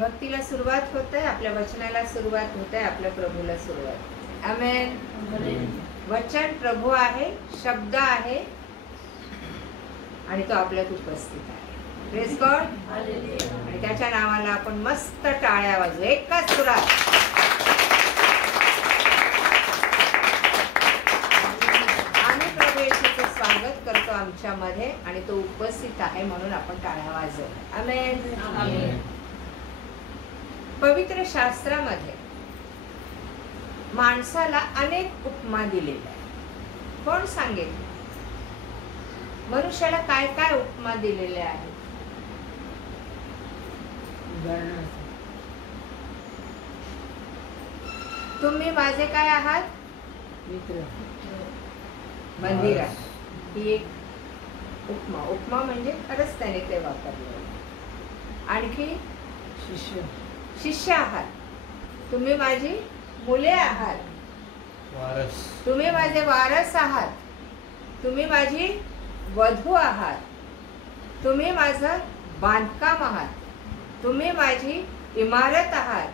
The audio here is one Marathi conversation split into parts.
भक्तीला सुरुवात होत आहे, आपल्या वचनाला सुरुवात होत आहे, आपल्या प्रभूला सुरुवात. आमेन. वचन प्रभू आहे, शब्द आहे आणि तो आपल्यात उपस्थित आहे. Praise God. आणि त्याच्या नावाला आपण मस्त टाळ्या वाजवू एकाच सुरात. आम्ही प्रभू येशूचं स्वागत करतो आमच्यामध्ये आणि तो उपस्थित आहे म्हणून आपण टाळ्या वाजवू. आमेन. पवित्र शास्त्रामध्ये माणसाला अनेक उपमा दिलेल्या आहेत. कोण सांगेल मनुष्याला काय काय उपमा दिलेल्या आहेत? तुम्ही माझे काय आहात? मित्र. मंदिरात ही एक उपमा. उपमा म्हणजे खरंच त्याने ते वापरले. आणखी शिष्य आहात. तुम्ही माझी मुले आहात. वारस. तुम्ही माझे वारस आहात. तुम्ही माझी वधू आहात. तुम्ही माझं बांधकाम आहात. तुम्ही माझी इमारत आहात.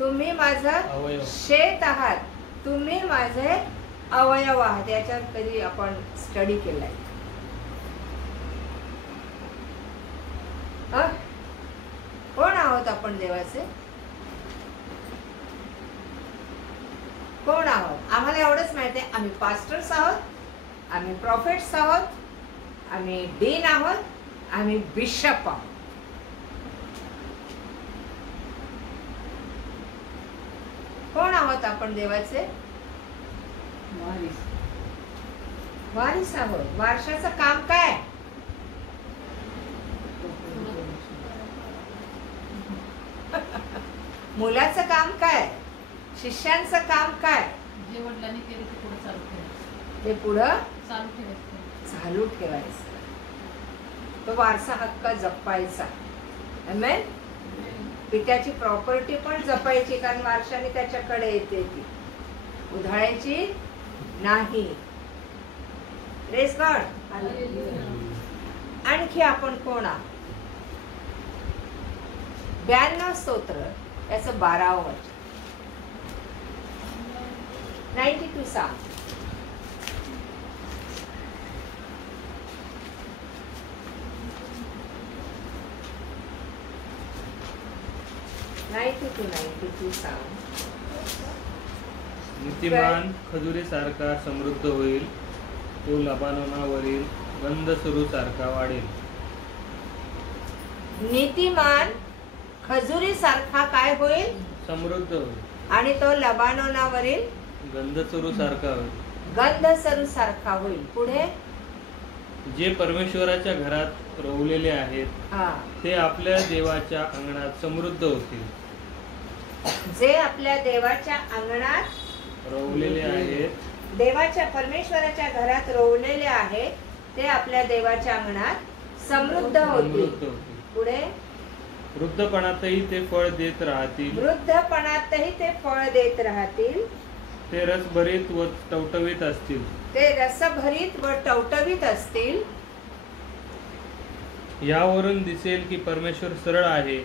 तुम्ही माझं शेत आहात. तुम्ही माझे अवयव आहात. याच्यात कधी आपण स्टडी केलाय? कोण आहोत आपण देवाचे? कोण आहोत? आम्हाला एवढंच माहिती आहे, आम्ही पास्टर्स आहोत, आम्ही प्रॉफिट्स आहोत, आम्ही डीन आहोत, आम्ही बिशप आहोत. कोण आहोत आपण देवाचे? वारिस आहोत. वारशाचं काम काय? मुलाचं काम काय? शिष्यांचं काम काय? जे वडिलांनी केलं ते पुढे चालू ठेवायचं. ते पुढं चालू ठेवायचं. तो वारसा हक्क जपायचा. आमेन. पित्याची प्रॉपर्टी पण जपायची, कारण वारशाने त्याच्याकडे येते, ती उधळायची नाही. Praise God. आणखी आपण कोण आहोत? 92 स्तोत्र याचं 12वं वचन. 92 Psalm. नीतिमान खजुरीसारखा समृद्ध होईल, तो लबानोनावरील गंध सुरूसारखा वाढेल. नीतिमान खजुरीसारखा काय होईल? समृद्ध होईल. आणि तो लबानोनावरील गंध सुरूसारखा होईल. गंध सरूसारखा होईल. पुढे जे परमेश्वराच्या घरात रोवलेले आहेत ते आपल्या देवाच्या अंगणात समृद्ध होतील. जे आपल्या देवाच्या अंगणात रोवलेले आहेत, देवाच्या परमेश्वराच्या घरात रोवलेले आहेत, ते आपल्या देवाच्या अंगणात समृद्ध होतील. पुढे वृद्धपणातही ते फळ देत राहतील. वृद्धपणातही ते फळ देत राहतील. ते रसभरीत व टवटवीत असतील. ते रसभरीत व टवटवीत असतील. यावरून दिसेल की परमेश्वर सरळ आहे,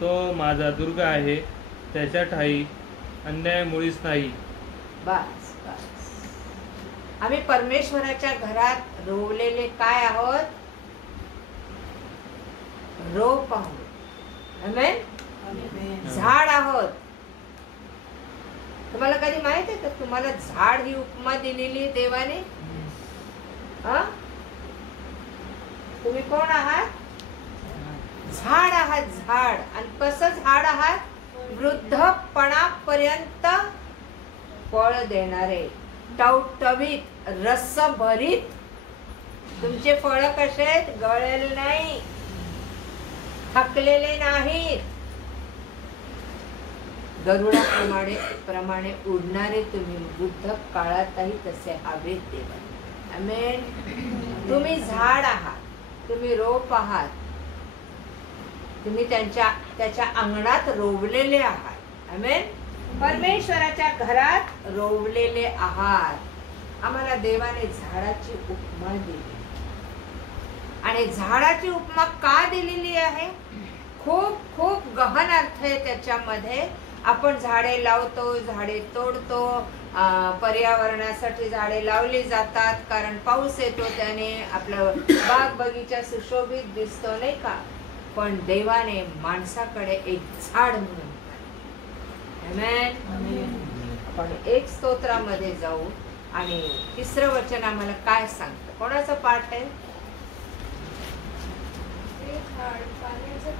तो माझा दुर्ग आहे, त्याच्या ठाई अन्याय मुळीच नाही. बस बस. आम्ही परमेश्वराच्या घरात रोवलेले काय आहोत? रोप आहोत. आमेन. झाड आहोत. तुम्हाला कधी माहित आहे का तुम्हाला झाड ही उपमा दिलेली आहे देवाने? तुम्ही कोण आहात? झाड आहात. झाड. आणि कसं झाड आहात? वृद्धपणापर्यंत फळ देणारे, टवटवीत, रसभरीत. तुमचे फळ कसे आहेत? गळलेले नाही, थकलेले नाहीत, गरुडाप्रमाणे उडणारे तुम्ही वृद्ध काळातही तसे हवेत देवा. आमेन. तुम्ही झाड आहात. तुम्ही रोप आहात. तुम्ही त्याच्या अंगणात रोवलेले आहात. आमेन. परमेश्वराच्या घरात रोवलेले आहात. आम्हाला देवाने झाडाची उपमा दिली. आणि झाडाची उपमा का दिलेली आहे? खूप खूप गहन अर्थ आहे त्याच्यामध्ये. आपण झाडे लावतो, झाडे तोडतो, पर्यावरणासाठी झाडे लावली जातात कारण पाऊस येतो, त्याने आपलं बाग बगीचा सुशोभित दिसतो, नाही का? पण देवाने माणसाकडे एक झाड म्हणून. आमेन. आपण एक स्तोत्रामध्ये जाऊ आणि तिसरं वचन आम्हाला काय सांगतं? कोणाचं पाठ आहे? जे झाड पाण्याच्या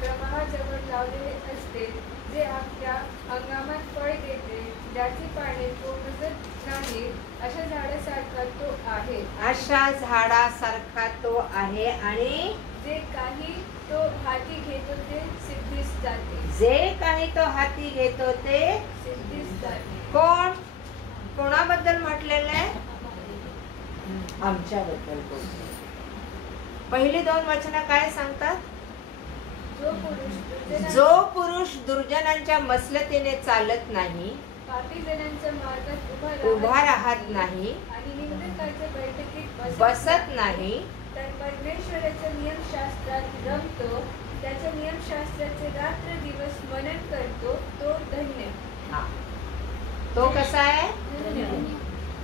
प्रवाहाजवळ लावलेले असते, जे आपल्या हंगामात फळ देते, ज्याची पाने कोसळत नाही, अशा झाडासारखा तो आहे. अशा झाडासारखा तो आहे. आणि जे काही तो हाती घेतो ते सिद्धीस जाते. जे काही तो हाती घेतो ते सिद्धीस जाते. कोणाबद्दल म्हटलेलं आहे? आमच्याबद्दल बोलतो. पहिली 2 वचनं काय सांगतात? जो पुरुष दुर्जनांच्या मसलतीने चालत नाही, पापी जणांच्या मार्गात उभा राहत नाही आणि निंदकाच्या बैठकीत बसत नाही, तर परमेश्वराच्या नियमशास्त्रात रमतो, त्याच्या नियमशास्त्राचे रात्र दिवस मनन करतो, तो धन्य. हा. तो कसा आहे?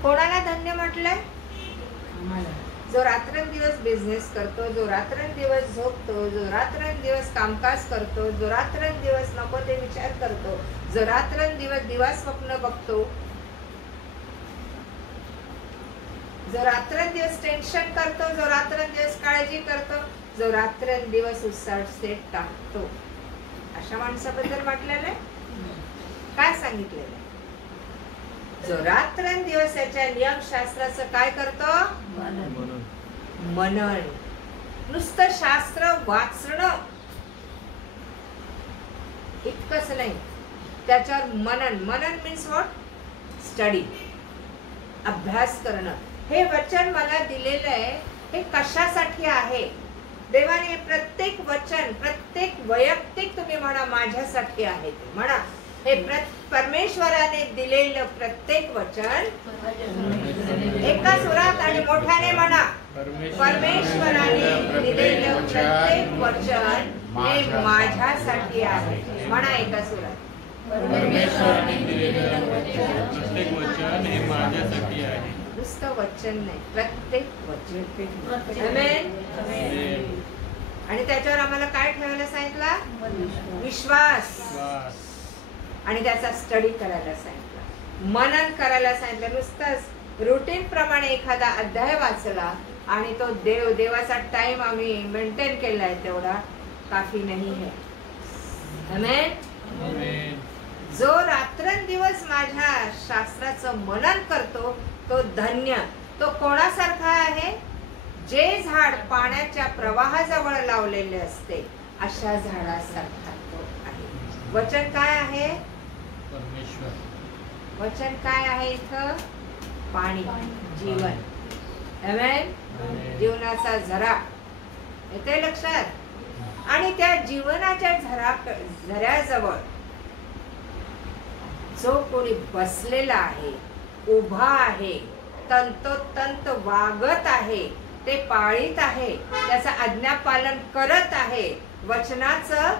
कोणाला धन्य म्हटलंय? जो रात्रंदिवस बिझनेस करतो, जो रात्रंदिवस झोपतो, जो रात्रंदिवस कामकाज करतो, जो रात्रंदिवस नको ते विचार करतो, जो रात्रंदिवस दिवा स्वप्न बघतो, जो रात्रंदिवस टेन्शन करतो, जो रात्रंदिवस काळजी करतो, जो रात्रंदिवस उसाट टाकतो, अशा माणसाबद्दल म्हटलेलं आहे. काय सांगितलेलं आहे? जो रात्रंदिवस याच्या नियमशास्त्राचं काय करतो? मनन. नुसतं शास्त्र वाचणं इतकंच नाही, त्याच्यावर मनन. मनन मीन्स व्हॉट? स्टडी, अभ्यास करणं. हे वचन मला दिलेलं आहे, हे कशासाठी आहे? देवाने प्रत्येक वचन, प्रत्येक वैयक्तिक तुम्ही म्हणा माझ्यासाठी आहे ते म्हणा. हे परमेश्वराने दिलेलं प्रत्येक वचन एका सुरात आणि मोठ्याने म्हणा. परमेश्वराने दिलेलं प्रत्येक वचन हे माझ्यासाठी आहे. म्हणा एका सुरात. परमेश्वराने दिलेलं प्रत्येक वचन हे माझ्यासाठी आहे. नुसतं वचन नाही, प्रत्येक वचन. आमेन. आणि त्याच्यावर आम्हाला काय ठेवायला सांगितलं? विश्वास. आणि त्याचा स्टडी करायला सांगितलं, मनन करायला सांगितलं. नुसतंच रुटीन प्रमाणे एखादा अध्याय वाचला आणि तो देवाचा टाइम आम्ही मेंटेन केलाय तेवढा काफी नाही है. आमेन. जो रात्रंदिवस माझ्या शास्त्राचं मनन करतो तो धन्य. तो कोणासारखा आहे? जे झाड पाण्याच्या प्रवाहाजवळ लावलेले असते अशा झाडासारखा तो आहे. वचन काय आहे? परमेश्वर. वचन काय आहे इथं? पाणी, जीवन. आमेन. जीवनाचा झरा येते लक्षात. आणि त्या जीवनाच्या झऱ्याजवळ जो कोणी बसलेला आहे, उभा आहे, तंतोतंत वागत आहे, ते पाळीत आहे, त्याचं आज्ञापालन करत आहे, वचनाचं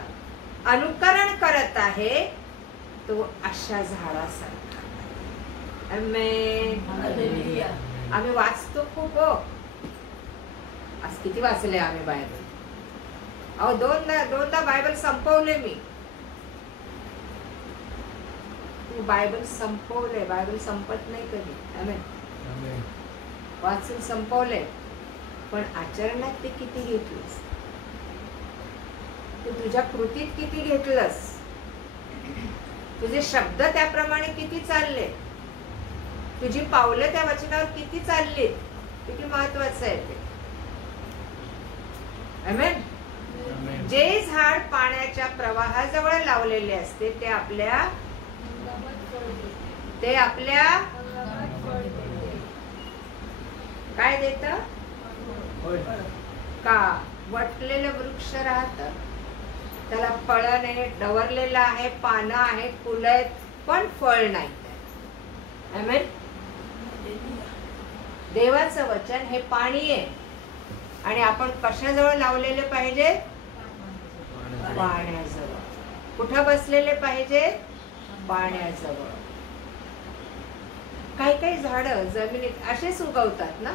अनुकरण करत आहे, तो अशा झाडासारखा. आमेन. आम्ही वाचतो खूप हो. आज किती वाचले आम्ही बायबल? अहो दोनदा बायबल संपवले मी. बायबल संपवले. बायबल संपत नाही कधी. आमेन. वाचून संपवले, पण आचरणात ते किती घेतलंस? तू तुझ्या कृतीत किती घेतलंस? तुझे शब्द त्याप्रमाणे किती चालले? तुझी पावलं त्या वचनावर किती चालली? किती महत्वाचं आहे ते. आमेन. जे झाड पाण्याच्या प्रवाहाजवळ लावलेले असते ते आपल्या काय देत? का वटलेलं वृक्ष राहत, त्याला फळं नाही, डवरलेलं आहे, पानं आहेत, फुलं आहेत, पण फळ नाही. आमेन. देवाचं वचन हे पाणी आहे आणि आपण कशाजवळ लावलेले पाहिजे? पाण्याजवळ. कुठं बसलेले पाहिजे? पाण्याजवळ. काही काही झाडं जमिनीत असेच उगवतात ना,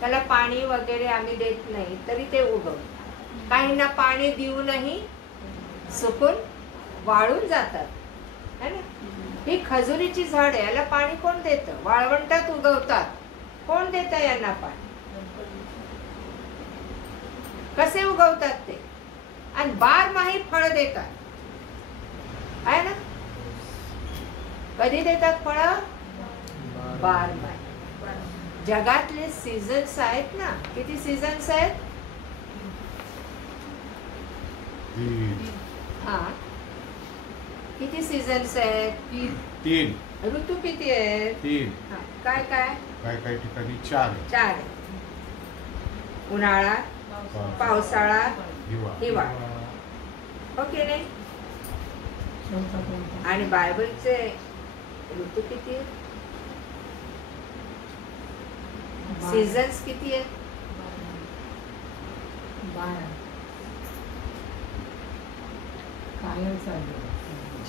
त्याला पाणी वगैरे आम्ही देत नाही तरी ते उगवतात. काहींना पाणी देऊनही सुकून वाळून जातात है ना. ही खजुरीची झाड आहे, याला पाणी कोण देतं? वाळवंटात उगवतात, कोण देतं यांना पाणी? कसे उगवतात ते? आणि बारमाही फळ देतात आहे ना. कधी देतात फळ? बारमाही. जगातले सीझन्स आहेत ना, किती सीझन्स आहेत? हा, किती सीझन्स आहेत? 3. ऋतू किती आहेत? 3. हा, काय काय? काही ठिकाणी 4. 4. उन्हाळा, पावसाळा, हिवाळा. ओके नाही. आणि बायबलचे ऋतू किती आहेत? सीझन्स किती आहेत? 12. कायम चालू.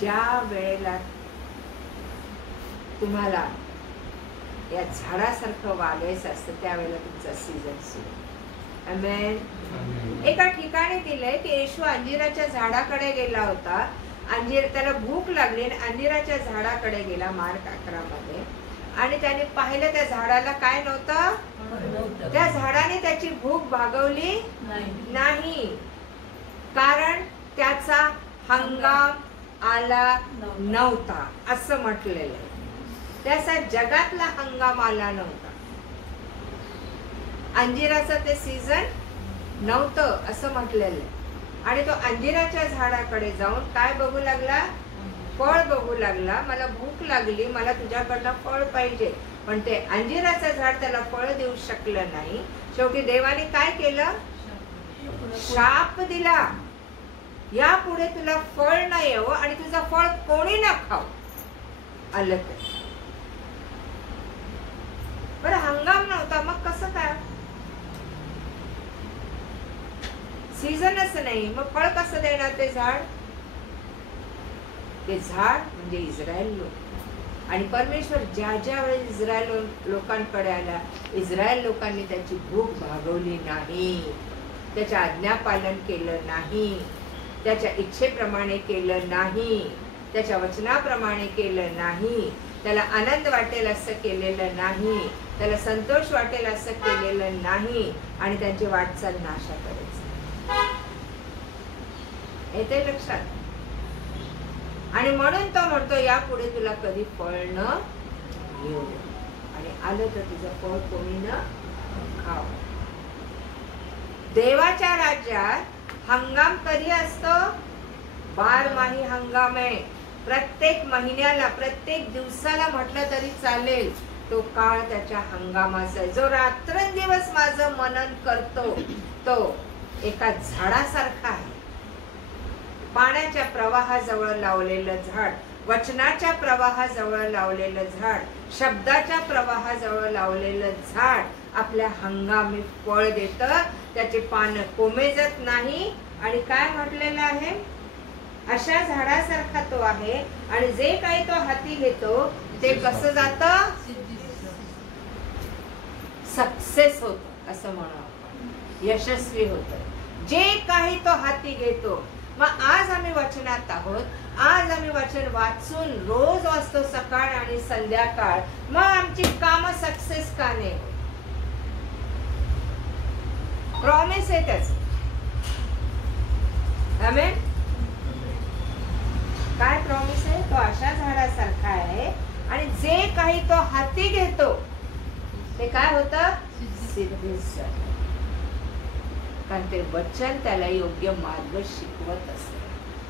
ज्या वेळेला तुम्हाला या झाडासारखं वागायचं असतं त्यावेळेला तुमचा सीझन सुरू. आमेन. एका ठिकाणी दिलंय की येशू अंजिराच्या झाडाकडे गेला होता. अंजीर, त्याला भूक लागली आणि अंजिराच्या झाडाकडे गेला मार्क 11 मध्ये. आणि त्याने पाहिलं त्या झाडाला काय नव्हतं. त्या झाडाने त्याची भूक भागवली नाही, कारण त्याचा हंगाम आला नव्हता असं म्हटलेलं आहे. त्याचा जगातला हंगाम आला नव्हता. अंजिराचं ते सीझन नव्हतं असं म्हटलेलं आहे. आणि तो अंजिराच्या झाडाकडे जाऊन काय बघू लागला? फळ बघू लागला. मला भूक लागली, मला तुझ्याकडनं फळ पाहिजे. पण ते अंजिराचं झाड त्याला फळ देऊ शकलं नाही. शेवटी देवाने काय केलं? शाप दिला. यापुढे तुला फळ न येवं आणि तुझं फळ कोणी न खाऊ. आलं तर बरं, हंगाम नव्हता मग कसं काय? सीझनच नाही, मग फळ कसं देणार ते झाड? ते झाड म्हणजे इस्रायल लोक. आणि परमेश्वर ज्या ज्या वेळेस इस्रायल लोकांकडे आला, इस्रायल लोकांनी त्याची भूक भागवली नाही, त्याच्या आज्ञापालन केलं नाही, त्याच्या इच्छेप्रमाणे केलं नाही, त्याच्या वचनाप्रमाणे केलं नाही, त्याला आनंद वाटेल असं केलेलं नाही, त्याला संतोष वाटेल असं केलेलं नाही, आणि त्यांची वाटचाल नाशाकडेच. येते लक्षात? आणि म्हणून तो म्हणतो यापुढे तुला कधी फळ न येऊ, आणि आलं तर तुझं फळ कोणी न खाव. देवाच्या राज्यात हंगाम कधी असतो? बारमाही हंगाम आहे. प्रत्येक महिन्याला, प्रत्येक दिवसाला म्हटलं तरी चालेल, तो काळ त्याच्या हंगामाचा आहे. जो रात्रंदिवस माझं मनन करतो तो एका झाडासारखा आहे. पाण्याच्या प्रवाहाजवळ लावलेलं झाड, वचनाच्या प्रवाहाजवळ लावलेलं झाड, शब्दाच्या प्रवाहाजवळ लावलेलं झाड आपल्या हंगामी फळ देतं. त्याचे पानं कोमेजत नाही. आणि काय म्हटलेलं आहे? अशा झाडासारखा तो आहे. आणि जे काही तो हाती घेतो ते कसं जातं? सक्सेस होत असं म्हणू, यशस्वी होत जे काही तो हाती घेतो. मग आज आम्ही वचनात आहोत, आज आम्ही वचन वाचून रोज वाचतो सकाळ आणि संध्याकाळ. मग आमची कामं सक्सेस का नाही? प्रॉमिस आहे त्याचं. आमेन. काय प्रॉमिस आहे? तो अशा झाडासारखा आहे आणि जे काही तो हाती घेतो ते काय होतं? सिद्धीच. कारण ते वचन त्याला योग्य मार्ग शिकवत असते.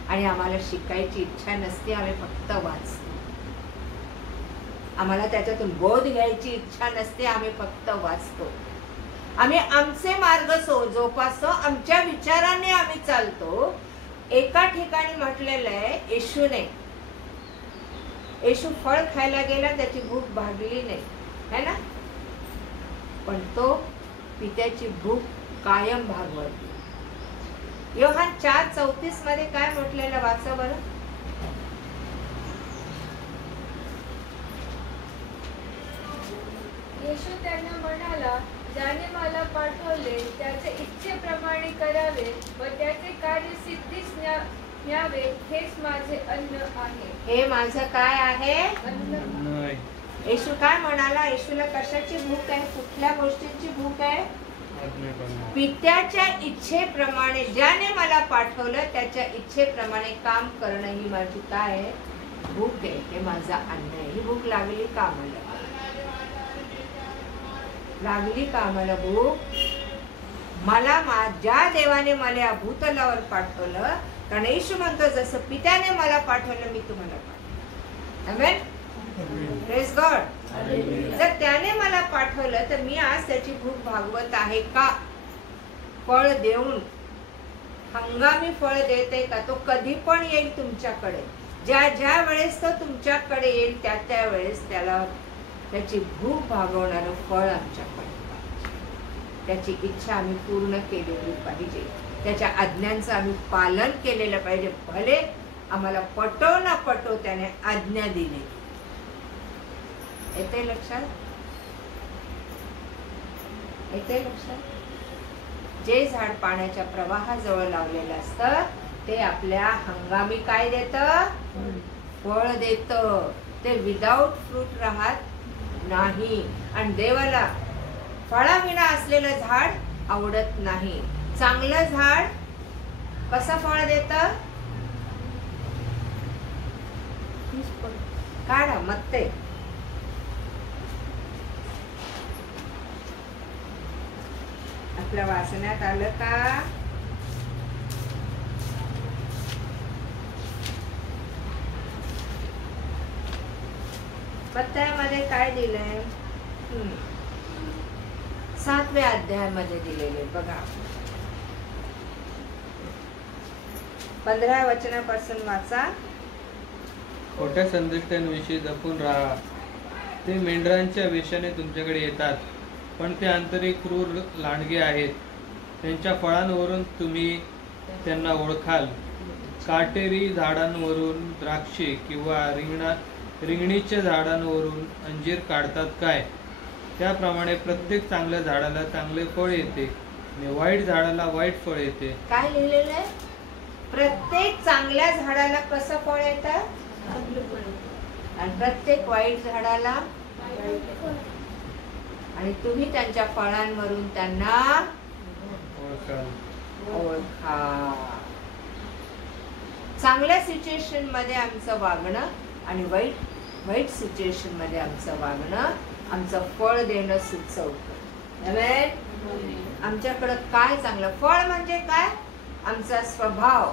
आणि आम्हाला शिकायची इच्छा नसते, आम्ही फक्त वाचतो. आम्हाला त्याच्यातून बोध घ्यायची इच्छा नसते, आम्ही फक्त वाचतो. आम्ही आमचे मार्ग जोपासतो, आमच्या विचाराने आम्ही चालतो. एका ठिकाणी म्हटलेलं आहे येशूने, येशू फळ खायला गेला, त्याची भूक भागली नाही है ना, पण तो पित्याची भूक कायम भागवली. योहान 4:34 मध्ये काय म्हटलेलं वाचा बरं. येशू त्यांना म्हणाला, ज्याने मला पाठवले त्याचे इच्छेप्रमाणे करावे व त्याचे कार्य सिद्धीस न्यावे, हेच माझे अन्न आहे. हे माझं काय आहे. अन्न. नाही. येशू काय म्हणाला. येशूला कशाची भूक आहे. कुठल्या गोष्टींची भूक आहे. आज्ञापालन. पित्याच्या इच्छेप्रमाणे ज्याने मला पाठवलं त्याच्या इच्छेप्रमाणे काम करणं ही माझी काय आहे. भूक आहे. हे माझं अन्न आहे. ही भूक लागली का आम्हाला. लागली का आम्हाला भूक. मला ज्या देवाने मला या भूतलावर पाठवलं, कारण येशू म्हणतो जसं पित्याने मला पाठवलं मी तुम्हाला पाठवलं. आमेन. Praise God. जर त्याने मला पाठवलं तर मी आज त्याची भूक भागवत आहे का. फळ देऊन हंगामी फळ देते का. तो कधी पण येईल तुमच्याकडे. ज्या वेळेस तो तुमच्याकडे येईल त्या वेळेस त्याला त्याची भूक भागवणारं फळ आमच्याकडे. त्याची इच्छा आम्ही पूर्ण केलेली पाहिजे. त्याच्या आज्ञांचं आम्ही पालन केलेलं पाहिजे. भले आम्हाला पटो ना पटो त्याने आज्ञा दिली. येते लक्षात. येते लक्षात. जे झाड पाण्याच्या प्रवाहाजवळ लावलेलं असतं ते आपल्या हंगामी काय देतं. फळ देतं. ते विदाऊट फ्रूट राहत नाही. आणि देवाला फळाविना असलेलं झाड आवडत नाही. चांगलं झाड कसं फळ देतं. काढा मग ते. आपल्या वाचण्यात आलं का. पत्त्यामध्ये काय दिलंय. 7व्या अध्यायामध्ये दिलेले बघा. 15 वचनापासून वाचा. खोट्या संदेष्टांविषयी जपून राहा. ते मेंढरांच्या वेशाने तुमच्याकडे येतात, पण ते आंतरिक क्रूर लांडगे आहेत. त्यांच्या फळांवरून तुम्ही त्यांना ओळखाल. काटेरी झाडांवरून द्राक्षे किंवा रिंगणीच्या झाडांवरून अंजीर काढतात काय. त्याप्रमाणे प्रत्येक चांगल्या झाडाला चांगले फळ येते आणि वाईट झाडाला वाईट फळ येते. काय लिहिलेलं आहे. प्रत्येक चांगल्या झाडाला कसं फळ येतं आणि प्रत्येक वाईट झाडाला. आणि तुम्ही त्यांच्या फळांवरून त्यांना ओळखा. चांगल्या सिच्युएशन मध्ये आमचं वागणं आणि वाईट सिच्युएशन मध्ये आमचं वागणं आमचं फळ देणं सुचवतं. आमच्याकडं काय चांगलं फळ म्हणजे काय. आमचा स्वभाव.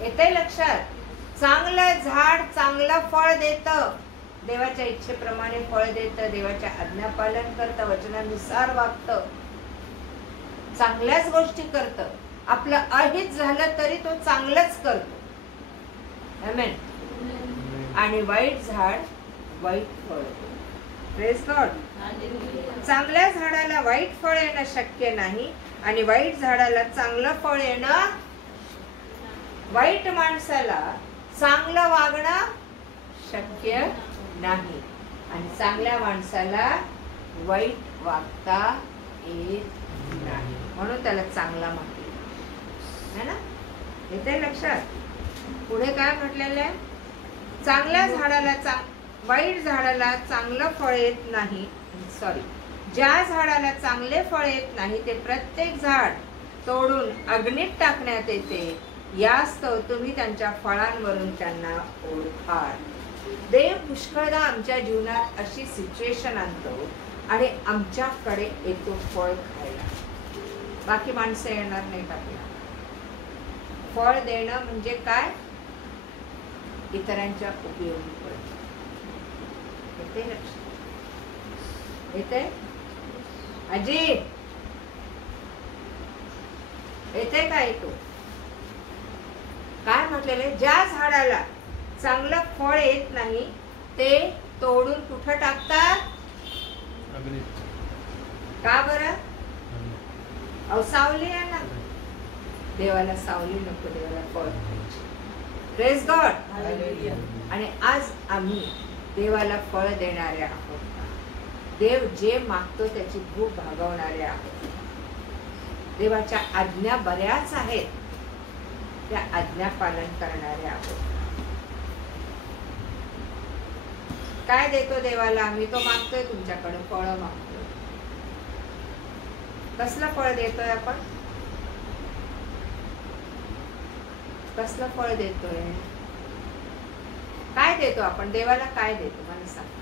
येते लक्षात. चांगलं झाड चांगलं फळ देतं. देवाच्या इच्छेप्रमाणे फळ देतं. देवाच्या आज्ञा पालन करतं. वचनानुसार वागतं. चांगल्याच गोष्टी करतं. आपलं अहित झालं तरी तो चांगलंच करतो. आमेन. आणि वाईट झाड वाईट फळ. Praise God. चांगल्या झाडाला वाईट फळ येणं शक्य नाही आणि वाईट झाडाला चांगलं फळ येणं. वाईट माणसाला चांगलं वागणं शक्य नाही आणि चांगल्या माणसाला वाईट वागता येत नाही. म्हणून त्याला चांगला म्हटलं है ना. येते लक्षात. पुढे काय म्हटलेलं आहे. चांगल्या झाडाला वाईट झाडाला चांगलं फळ येत नाही. ज्या झाडाला चांगले फळ येत नाही ते प्रत्येक झाड तोडून अग्नीत टाकण्यात येते. यास्तव तुम्ही त्यांच्या फळांवरून त्यांना ओळखाल. देव पुष्कळदा आमच्या जीवनात अशी सिच्युएशन आणतो आणि आमच्याकडे येतो फळ खायला. बाकी माणसं येणार नाहीत आपल्याला. फळ देणं म्हणजे काय. इतरांच्या उपयोगी पडतं. येते लक्षात. येते आजी. येते का येतो. काय म्हटलेलं. ज्या झाडाला चांगलं फळ येत नाही ते तोडून कुठं टाकतात. का बरं. सावली आहे ना. देवाला सावली नको, देवाला फळ पाहिजे. Praise God. आणि आज आम्ही देवाला फळ देणारे आहोत. देव जे मागतो त्याची भूक भागवणारे आहोत. देवाच्या आज्ञा बऱ्याच आहेत, त्या आज्ञा पालन करणारे आहोत. काय देतो देवाला आम्ही? तो मागतोय तुमच्याकडे, फळ मागतोय. कसलं फळ देतोय आपण? कसलं फळ देतोय? काय देतो आपण देवाला? काय देतो मला सांग.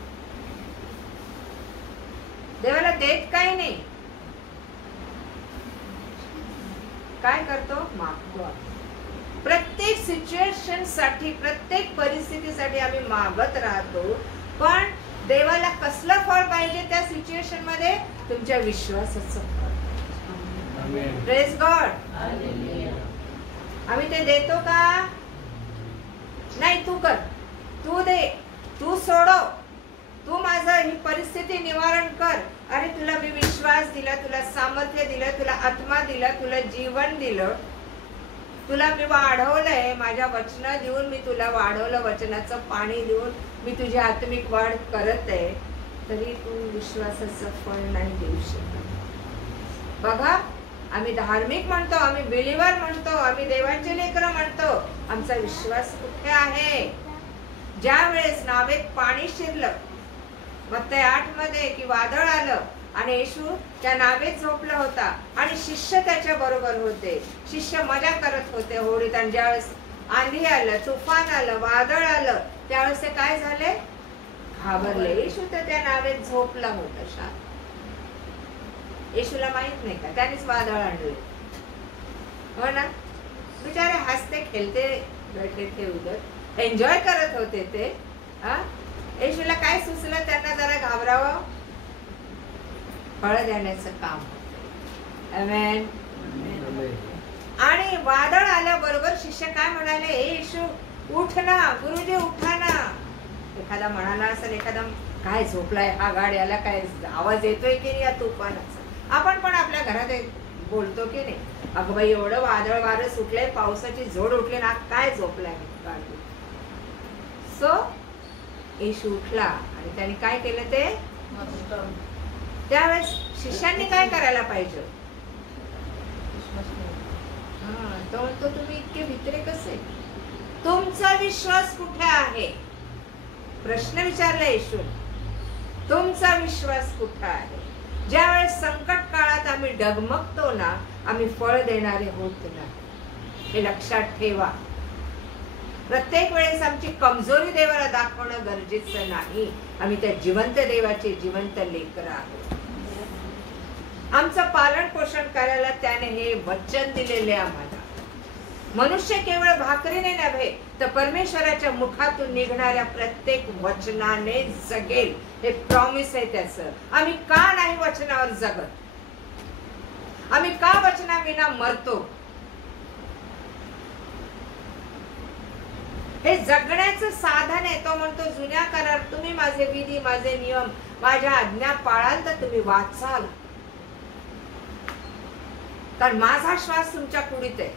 देवाला देत काही नाही. काय करतो? मागतो. प्रत्येक सिच्युएशन साठी, प्रत्येक परिस्थितीसाठी आम्ही मागत राहतो. पण देवाला कसलं फळ पाहिजे त्या सिच्युएशन मध्ये? तुमच्या विश्वासाचं फळ. Praise God. आम्ही ते देतो का? नाही. तू कर, तू दे, तू सोडव, तू माझं ही परिस्थिती निवारण कर. अरे तुला मी विश्वास दिला, तुला सामर्थ्य दिलं, तुला आत्मा दिला, तुला जीवन दिलं, तुला मी वाढवलंय. माझ्या वचन देऊन मी तुला वाढवलं, वचनाचं पाणी देऊन मी तुझी आत्मिक वाढ करत आहे. तरी तू विश्वासाचं फळ नाही देऊ शकत. बघा, आम्ही धार्मिक म्हणतो, आम्ही बिलीवर म्हणतो, आम्ही देवांचे लेकरं म्हणतो. आमचा विश्वास कुठे आहे? ज्या वेळेस नावेत पाणी शिरलं, मत्तई 8 मध्ये की वादळ आलं आणि येशू त्या नावेत झोपला होता आणि शिष्य त्याच्या बरोबर होते. शिष्य मजा करत होते होडीत. आणि ज्यावेळेस आंधी आलं, तुफान आलं, वादळ आलं, त्यावेळेस ते काय झाले? घाबरले. येशू तर त्या नावेत झोपला होता शांत. येशूला माहित नाही का त्यानेच वादळ आणले? हो ना. बिचारे हसते खेळते बैठे थे उधर, एन्जॉय करत होते ते. येशूला काय सुचलं? त्यांना जरा घाबरावं. फळ देण्याचं काम. आमेन. आणि वादळ आल्याबरोबर शिष्य काय म्हणाले? ए येशू उठ ना, गुरुजी उठा ना. एखादा म्हणाला असेल, एखादा काय झोपलाय हा गाड, याला काय आवाज येतोय की नाही या तुफानाचा? आपण पण आपल्या घरात बोलतो की नाही? अगं बाई एवढं वादळ वारं सुटलंय, पावसाची झोड उठली ना, काय झोपलाय गाडी? सो येशू उठला आणि त्यांनी काय केलं? ते त्यावेळेस शिष्यांनी काय करायला पाहिजे? तो म्हणतो तुम्ही इतके भित्रे कसे? तुमचा विश्वास कुठे आहे? प्रश्न विचारला येशू. तुमचा विश्वास कुठे आहे? ज्या वेळेस संकट काळात आम्ही डगमगतो ना, आम्ही फळ देणारे होत नाही. हे लक्षात ठेवा. प्रत्येक वेळेस आमची कमजोरी देवाला दाखवणं गरजेचं नाही. आम्ही त्या जिवंत देवाचे जिवंत लेकरं आहोत. आमचं पालन पोषण करायला त्याने हे वचन दिलेले आम्हाला. मनुष्य केवळ भाकरीने नव्हे तर परमेश्वराच्या मुखातून निघणाऱ्या प्रत्येक वचनाने जगेल, हे प्रॉमिस आहे त्याचं. आम्ही का नाही वचनावर जगत? आम्ही का वचनाविना मरतो? हे जगण्याचं साधन आहे. तो म्हणतो जुन्या करार तुम्ही माझे विधी, माझे नियम, माझ्या आज्ञा पाळाल तर तुम्ही वाचाल. कारण माझा श्वास तुमच्या कुडीत आहे.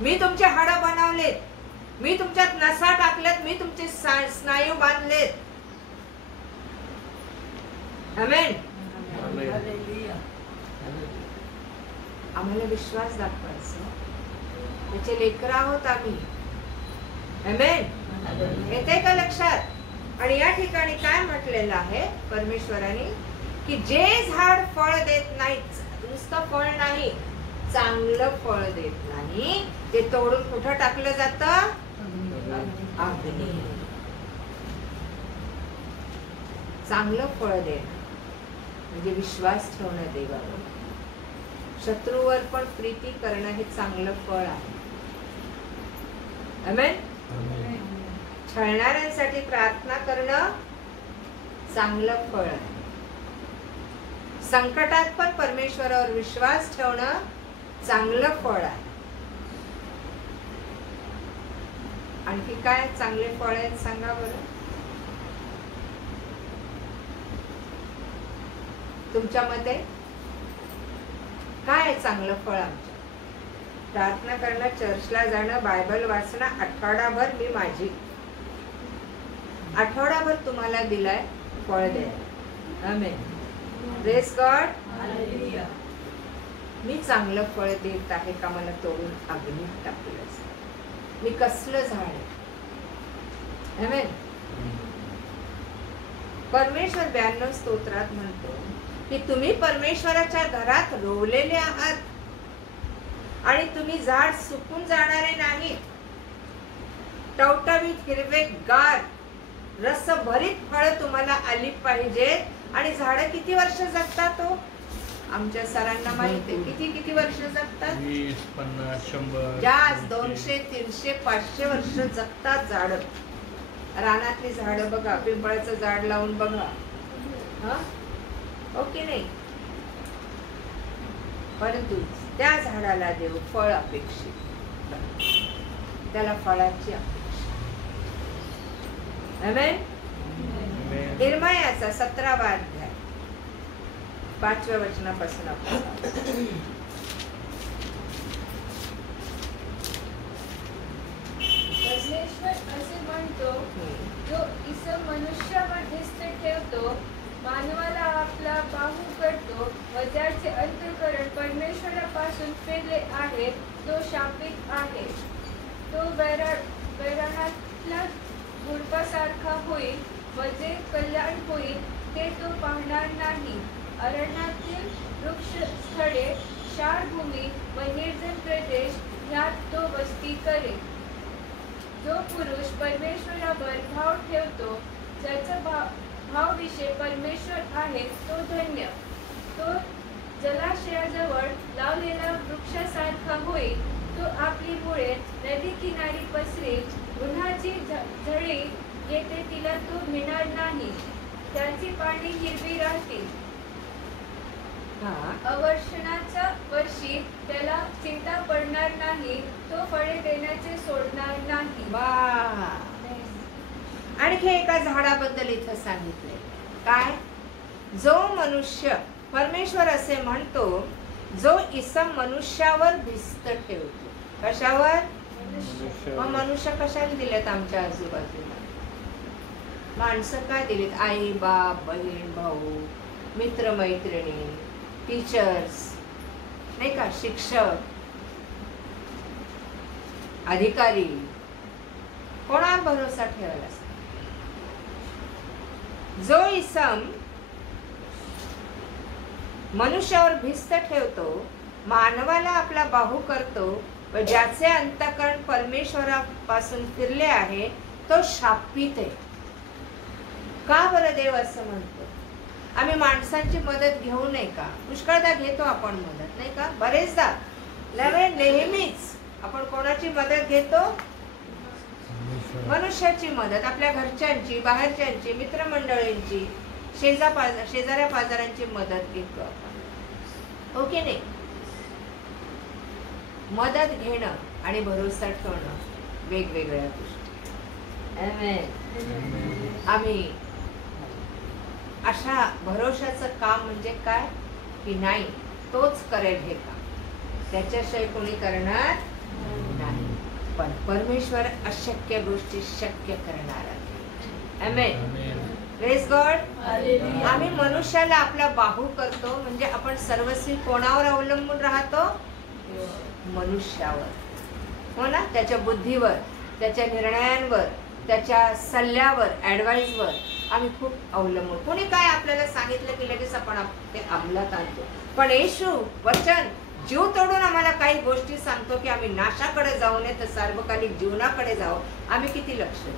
मी तुमचे हाडं बनवलेत, मी तुमच्यात नसा टाकलेत, मी तुमचे स्नायू बांधलेत. आमेन. आम्हाला विश्वास दाखवायचा, त्याचे लेकरं आहोत आम्ही. आमेन. येते का लक्षात? आणि या ठिकाणी काय म्हटलेलं आहे परमेश्वराने? की जे झाड फळ देत नाही, नुसतं फळ नाही, चांगलं फळ देत नाही, ते तोडून कुठं टाकलं जातं? अग्नी. चांगलं फळ देणं म्हणजे विश्वास ठेवणं देवावर. शत्रूवर पण प्रीती करणं हे चांगलं फळ आहे. आमेन. छळणाऱ्यांसाठी प्रार्थना करणं चांगलं फळ आहे. संकटात पण परमेश्वरावर विश्वास ठेवणं चांगलं फळ आहे. आणखी काय चांगले फळ आहेत सांगा बरं. तुमच्या मते काय आहे चांगलं फळ आमच्या? प्रार्थना करणं, चर्चला जाणं, बायबल वाचणं, आठवडाभर मी माझी, आठवडाभर तुम्हाला दिलाय फळ द्यायला. आमेन. Praise God. मी चांगलं फळ देत आहे का मला तोडून अग्नीत टाकलं? मी कसलं झाड आहे? आमेन. परमेश्वर 92 स्तोत्रात म्हणतो की तुम्ही परमेश्वराच्या घरात रोवलेले आहात आणि तुम्ही झाड सुकून जाणारे नाही. टवटवीत हिरवे गार रसभरीत फळं तुम्हाला आली पाहिजेत. आणि झाडं किती वर्ष जगतात? तो आमच्या सरांना माहिती आहे किती वर्ष जगतात. 20, 50, 100, जास्त 200, 300, 500 वर्ष जगतात झाडं. रानातली झाडं बघा, पिंपळाचं झाड लावून बघा, ओके नाही. परंतु त्या झाडाला देव फळ अपेक्षित, त्याला फळाची अपेक्षा. आमेन. इर्मायाचा 17वा अध्याय 5व्या वचनापासून आपण परमेश्वर असे म्हणतो, जो इसम मनुष्यावर दृष्ट ठेवतो, मानवाला आपला बाहू करतो व ज्याचे अंतःकरण परमेश्वरापासून फिरले आहे, तो शापित आहे. तो वैराणातला झुडपासारखा होईल व जे कल्याण होईल ते तो पाहणार नाही. अरण्यातील वृक्षस्थळे, क्षारभूमी व निर्जन प्रदेश ह्यात तो वस्ती करेल. जो पुरुष परमेश्वरावर भाव ठेवतो, ज्याचा भावविषय परमेश्वर आहे, तो धन्य. तो जलाशयाजवळ लावलेला वृक्षासारखा होईल. तो आपली मुळे नदी किनारी पसरेल. उन्हाची झळी येते तिला तो भिणार नाही. त्याची पाने हिरवी राहतील. अवर्षणाच्या वर्षी त्याला चिंता पडणार नाही. तो फळे देण्याचे सोडणार नाही. आणखी एका झाडाबद्दल इथं सांगितलंय. काय? जो मनुष्य, परमेश्वर असे म्हणतो, जो इसम मनुष्यावर भिस्त ठेवतो. कशावर? मग मनुष्य कशाला दिलेत आमच्या आजूबाजूला? माणसं काय दिलीत? आई, बाप, बहीण, भाऊ, मित्रमैत्रिणी, टीचर्स, नाही का, शिक्षक, अधिकारी. कोणावर भरोसा ठेवायला? जो इसम मनुष्यावर भिस्त ठेवतो, मानवाला आपला बाहू करतो व ज्याचे अंतःकरण परमेश्वरापासून फिरले आहे, तो शापित आहे. का बरं देव असं म्हणतो? आम्ही माणसांची मदत घेऊ नये का? पुष्कळदा घेतो आपण मदत, नाही का? बरेचदा नेहमीच आपण कोणाची मदत घेतो? मनुष्याची मदत, आपल्या घरच्यांची, बाहेरच्यांची, मित्रमंडळींची, शेजाऱ्या पाजारांची मदत घेतो आपण, ओके नाही? मदत घेणं आणि भरोसा ठेवणं वेगवेगळ्या गोष्टी. आम्ही अशा भरोशाचं काम म्हणजे काय की नाही, तोच करेल हे काम, त्याच्याशिवाय कोणी करणार नाही. पण परमेश्वर अशक्य गोष्टी शक्य करणार आहे. आमेन. Praise God. आम्ही मनुष्याला आपला बाहू करतो म्हणजे आपण सर्वस्वी कोणावर अवलंबून राहतो? मनुष्यावर. हो ना? त्याच्या बुद्धीवर, त्याच्या निर्णयांवर, त्याच्या सल्ल्यावर, ॲडवाईसवर आम्ही खूप अवलंबून. कोणी काय आपल्याला सांगितलं की लगेच आपण ते अंमलात आणतो. पण येशू वचन जीव तोडून आम्हाला काही गोष्टी सांगतो की आम्ही नाशाकडे जाऊ नये तर सार्वकालिक जीवनाकडे जाऊ. आम्ही किती लक्ष देऊ?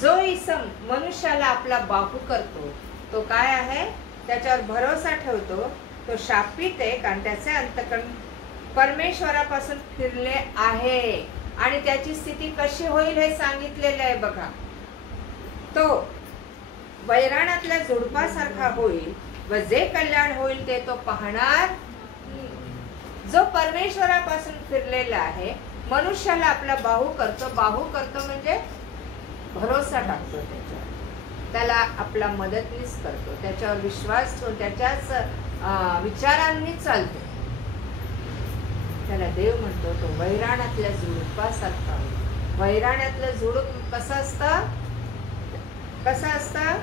जो इसम मनुष्याला आपला बाहू करतो तो काय आहे? त्याच्यावर भरोसा ठेवतो, तो शापित आहे, कारण त्याचे अंतःकरण परमेश्वरापासून फिरले आहे. आणि त्याची स्थिती कशी होईल हे सांगितलेलं आहे बघा. तो वैराणातल्या झुडपासारखा होईल व जे कल्याण होईल ते तो पाहणार. जो परमेश्वरापासून फिरलेला आहे, मनुष्याला आपला बाहू करतो. बाहू करतो म्हणजे भरोसा टाकतो त्याच्यावर, त्याला आपला मदतनीस करतो, त्याच्यावर विश्वास ठेवून त्याच्याच विचारांनी चालतो त्याला देव म्हणतो तो वैराणातल्या झुडपासारखा. वैराणातलं झुडूप कसं असतं? कसं असतं?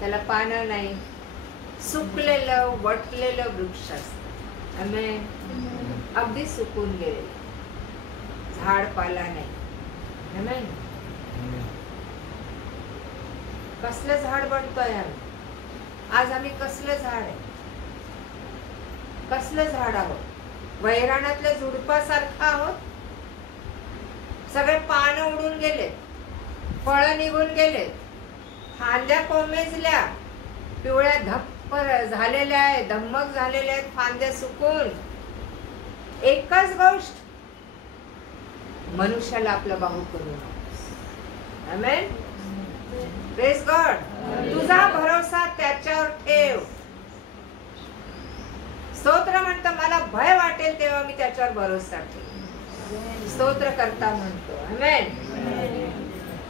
त्याला पानं नाही, सुकलेलं वटलेलं वृक्ष असतं. आमेन. अगदी सुकून गेले, झाड पाला नाही. आमेन. कसलं झाड बनतोय आम्ही आज? आम्ही कसलं झाड आहे? कसलं झाड आहोत? वैराणातल्या झुडपासारखं आहोत. सगळे पानं उडून गेले, फळं निघून गेले, फांद्या कोमेजल्या, पिवळ्या धप्प झालेल्या आहेत, धम्मक झालेल्या आहेत फांद्या सुकून. एकच गोष्ट, मनुष्याला आपला बाहू करू नकोस. आमेन. Praise God. तुझा भरोसा त्याच्यावर ठेव. स्तोत्र म्हणतो मला भय वाटेल तेव्हा मी त्याच्यावर भरोसा ठेव. स्तोत्र करता म्हणतो. आमेन.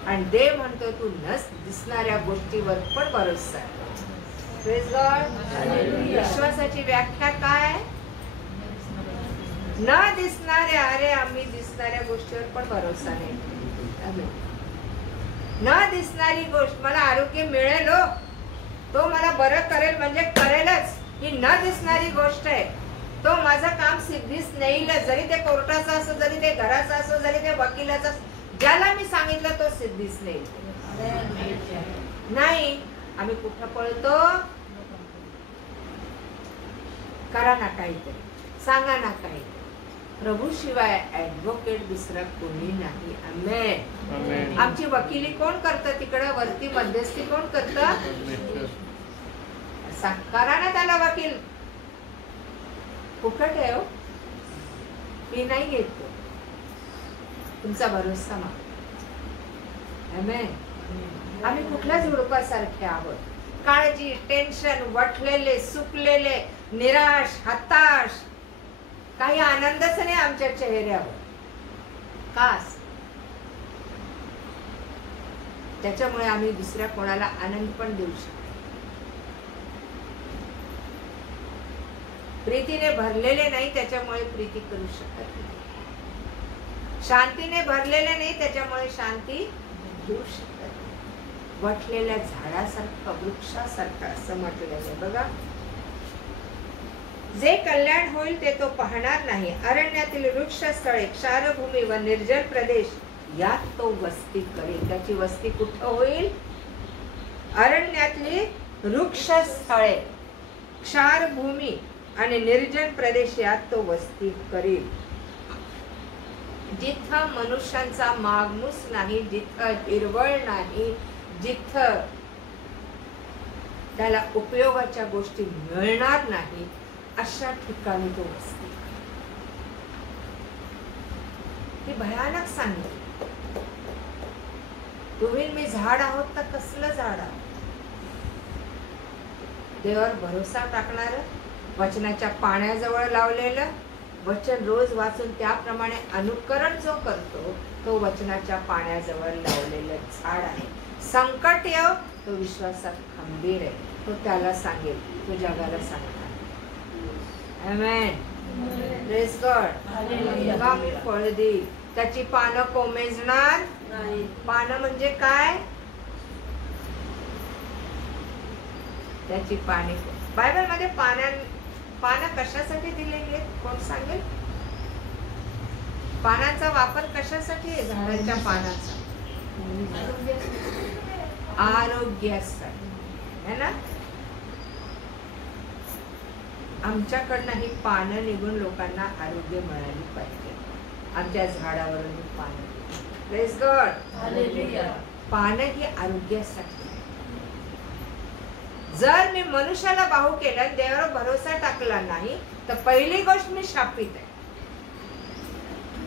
आणि देव म्हणतो तू न दिसणाऱ्या गोष्टीवर पण भरोसा. Praise God. विश्वासाची व्याख्या काय? न दिसणाऱ्या, अरे आम्ही दिसणाऱ्या गोष्टीवर पण भरोसा नाही. आमेन. न दिसणारी गोष्ट, मला आरोग्य मिळेल हो, तो मला बरं करेल म्हणजे करेलच, ही न दिसणारी गोष्ट आहे. तो माझं काम सिद्धीस नेईलच, जरी ते कोर्टाचं असो, जरी ते घराचं असो, जरी ते वकिलाचं असो, ज्याला मी सांगितलं तो सिद्धीस नेईल. नाही. आम्ही कुठं पळतो? करा ना काहीतरी, सांगा ना काहीतरी. प्रभू शिवाय ऍडव्होकेट दुसरा कोणी नाही. आमेन. आमची वकिली कोण करतं? तिकडं वरती मध्यस्थी कोण करतं? करा ना त्याला वकील. फुकट आहे हो, मी नाही घेत तो. तुमचा भरोसा मा. आमेन. आम्ही कुठल्या झुडपासारखे आहोत? काळजी, टेन्शन, वटलेले, सुकलेले, निराश, हताश, काही आनंदच नाही आमच्या चेहऱ्यावर. कास त्याच्यामुळे आम्ही दुसऱ्या कोणाला आनंद पण देऊ शकतो. प्रीतीने भरलेले नाही त्याच्यामुळे प्रीती करू शकत नाही. शांतीने भरलेले नाही त्याच्यामुळे शांती घेऊ शकत नाही. वटलेल्या झाडासारखं, वृक्षासारखं असं म्हटलेलं आहे बघा. जे कल्याण होईल ते तो पाहणार नाही. अरण्यातील वृक्षस्थळे, क्षारभूमी व निर्जल प्रदेश यात तो वस्ती करेल. त्याची वस्ती कुठं होईल? अरण्यातली वृक्षस्थळे, क्षारभूमी आणि निर्जन प्रदेश यात तो वस्ती करेल. जिथं मनुष्यांचा मागमूस नाही, जिथं हिरवळ नाही, जिथं त्याला उपयोगाच्या गोष्टी मिळणार नाही, अशा ठिकाणी तो वस्ती. ही भयानक सांगितलं. तुम्ही मी झाड आहोत तर कसलं झाड आहोत? देवावर भरोसा टाकणार, वचनाच्या पाण्याजवळ लावलेलं, वचन रोज वाचून त्याप्रमाणे अनुकरण जो करतो तो वचनाच्या पाण्याजवळ लावलेलं झाड आहे. संकट येव तो विश्वासात खंबीर आहे. तो त्याला सांगेल, तो जगाला सांगणार. आमेन. Praise God. का मी फळ देईल, त्याची पानं कोमेजणार नाही. पानं म्हणजे काय? त्याची पाने. बायबल मध्ये पानं कशासाठी दिलेली आहेत? कोण सांगेल? पानांचा वापर कशासाठी आहे? झाडांच्या पानांचा आरोग्यासाठी है ना. आमच्याकडनं ही पानं निघून लोकांना आरोग्य मिळाली पाहिजे. आमच्या झाडावरून ही पानं. Praise God. हालेलुया. पानं ही आरोग्यासाठी. जर मी मनुष्याला बाहू केला, देवावर भरोसा टाकला नाही, तर पहिली गोष्ट मी शापित आहे.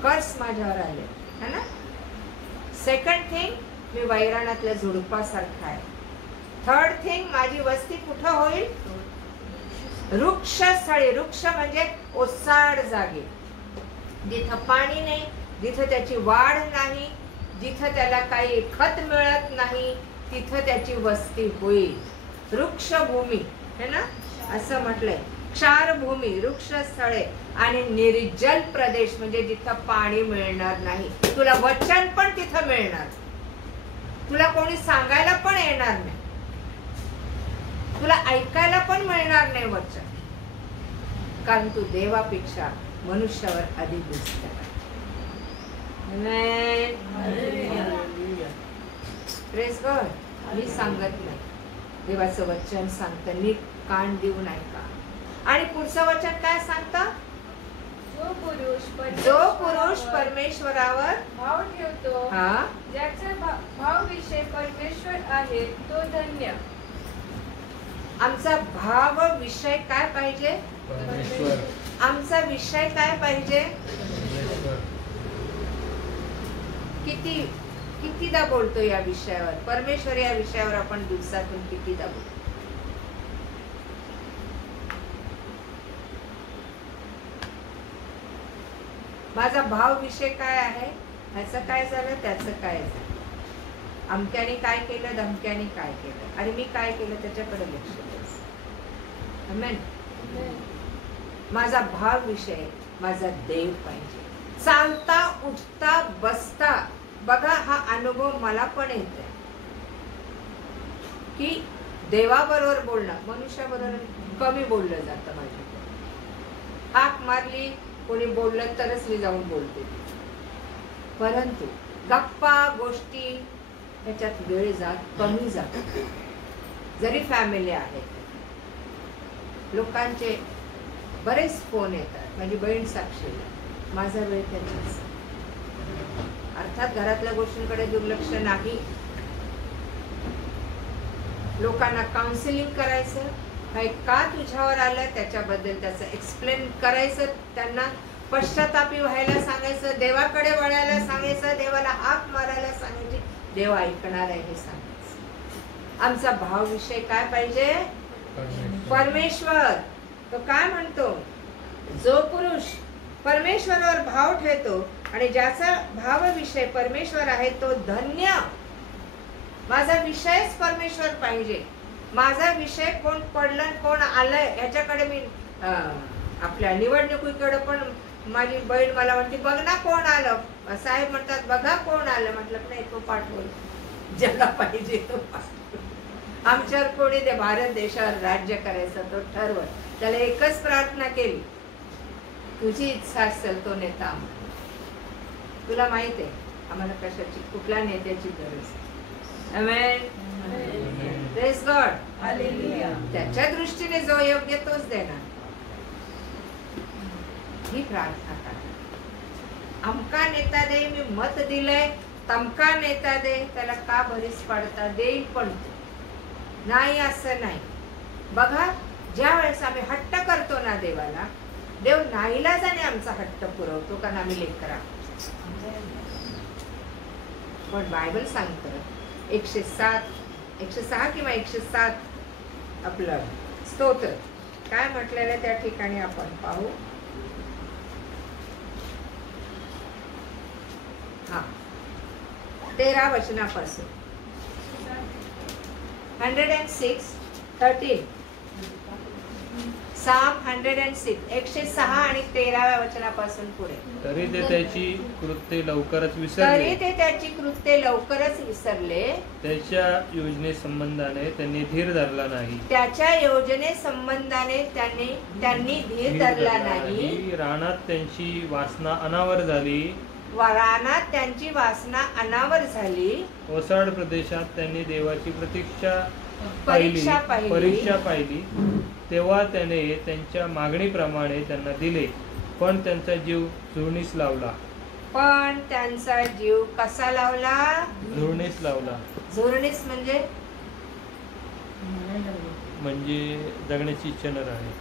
कर्स माझ्यावर आले है ना. सेकंड थिंग, मी वैराणातल्या झुडपासारखा आहे. थर्ड थिंग, माझी वस्ती कुठं होईल? वृक्षस्थळी. वृक्ष म्हणजे ओसाड जागे, जिथं पाणी नाही, जिथं त्याची वाढ नाही, जिथं त्याला काही खत मिळत नाही, तिथं त्याची वस्ती होईल. वृक्षभूमी है ना असं म्हटलंय. क्षारभूमी वृक्ष स्थळे आणि निर्जल प्रदेश म्हणजे जिथं पाणी मिळणार नाही. तुला वचन पण तिथं मिळणार, तुला कोणी सांगायला पण येणार नाही, तुला ऐकायला पण मिळणार नाही वचन, कारण तू देवापेक्षा मनुष्यावर अधिक बुद्धिमान आहे. Praise God. मी सांगत नाही, देवाचं वचन सांगतं, नीट कान देऊन ऐका. आणि पुढचं वचन काय सांगतं? जो पुरुष परमेश्वरावर भाव ठेवतो, हा ज्याचा भाव विषय परमेश्वर आहे तो धन्य. आमचा भाव विषय काय पाहिजे? परमेश्वर. आमचा विषय काय पाहिजे? परमेश्वर. कितीदा बोलतो या विषयावर? परमेश्वर या विषयावर आपण दिवसातून कितीदा बोलतो? माझा भाव विषय काय आहे? ह्याचं काय झालं, त्याचं काय झालं, अमक्याने काय केलं, धमक्याने काय केलं, आणि मी काय केलं त्याच्याकडे लक्ष द्यायचं. आमेन. माझा भाव विषय माझा देव पाहिजे. चालता उठता बसता बघा हा अनुभव मला पण येतोय की देवाबरोबर बोलणं, मनुष्याबरोबर कमी बोललं जातं. माझ्याकडे हाक मारली, कोणी बोललं तरच मी जाऊन बोलते, परंतु गप्पा गोष्टी ह्याच्यात वेळ कमी जातो. जरी फॅमिली आहे, लोकांचे बरेच फोन येतात, माझी बहीण साक्षी, माझा वेळ त्याच्यात. अर्थात घरातल्या गोष्टींकडे दुर्लक्ष नाही. लोकांना काउन्सिलिंग करायचं, काय का तुझ्यावर आलं त्याच्याबद्दल त्याचं एक्सप्लेन करायचं, त्यांना पश्चातापी व्हायला सांगायचं, देवाकडे वळायला सांगायचं, देवाला हाक मारायला सांगायची, देव ऐकणार आहे हे सांगायचं. आमचा भाव विषय काय पाहिजे? परमेश्वर. तो काय म्हणतो? जो पुरुष परमेश्वरावर भाव ठेवतो आणि ज्याचा भाव विषय परमेश्वर आहे तो धन्य. माझा विषयच परमेश्वर पाहिजे. माझा विषय कोण पडलं कोण आलंय ह्याच्याकडे मी आपल्या निवडणुकीकडे पण माझी बहीण मला म्हणते बघ ना कोण आलं, साहेब म्हणतात बघा कोण आलं, म्हटलं नाही तो पाठवल, ज्याला पाहिजे तो पाठवल. आमच्यावर कोणी ते भारत देशावर राज्य करायचं तो ठरवल. त्याला एकच प्रार्थना केली, तुझी इच्छा असेल तो नेता आम्हाला. तुला माहित आहे आम्हाला कशाची कुठल्या नेत्याची गरज आहे. आमेन. Praise God. हालेलुया. त्याच्या दृष्टीने जो योग्य तोच देणार. ही प्रार्थना करा. अमका नेता दे, मी मत दिलंय, तमका नेता दे, त्याला का भरीस पडता देईल पण नाही असं नाही. बघा ज्या वेळेस आम्ही हट्ट करतो ना देवाला, देव नाईलाजाने आमचा हट्ट पुरवतो, कारण आम्ही लेकरा. पण बायबल सांगतं 106 किंवा 107 आपलं स्तोत्र काय म्हटलेलं त्या ठिकाणी आपण पाहू. हा 13 वचनापासून 106:13 साम 106 106 आणि 13व्या वचनापासून पुढे. तरी ते त्याची कृत्ये लवकरच विसरले. त्याच्या योजने संबंधाने त्यांनी धीर धरला नाही. त्यांनी धीर धरला नाही. रानात त्यांची वासना अनावर झाली. ओसाड प्रदेशात त्यांनी देवाची परीक्षा पाहिली. तेव्हा त्याने त्यांच्या मागणीप्रमाणे त्यांना दिले, पण त्यांचा जीव झुरळीस लावला. पण त्यांचा जीव कसा लावला? झुरळीस लावला. झुरळीस म्हणजे जगण्याची इच्छा न राहणे.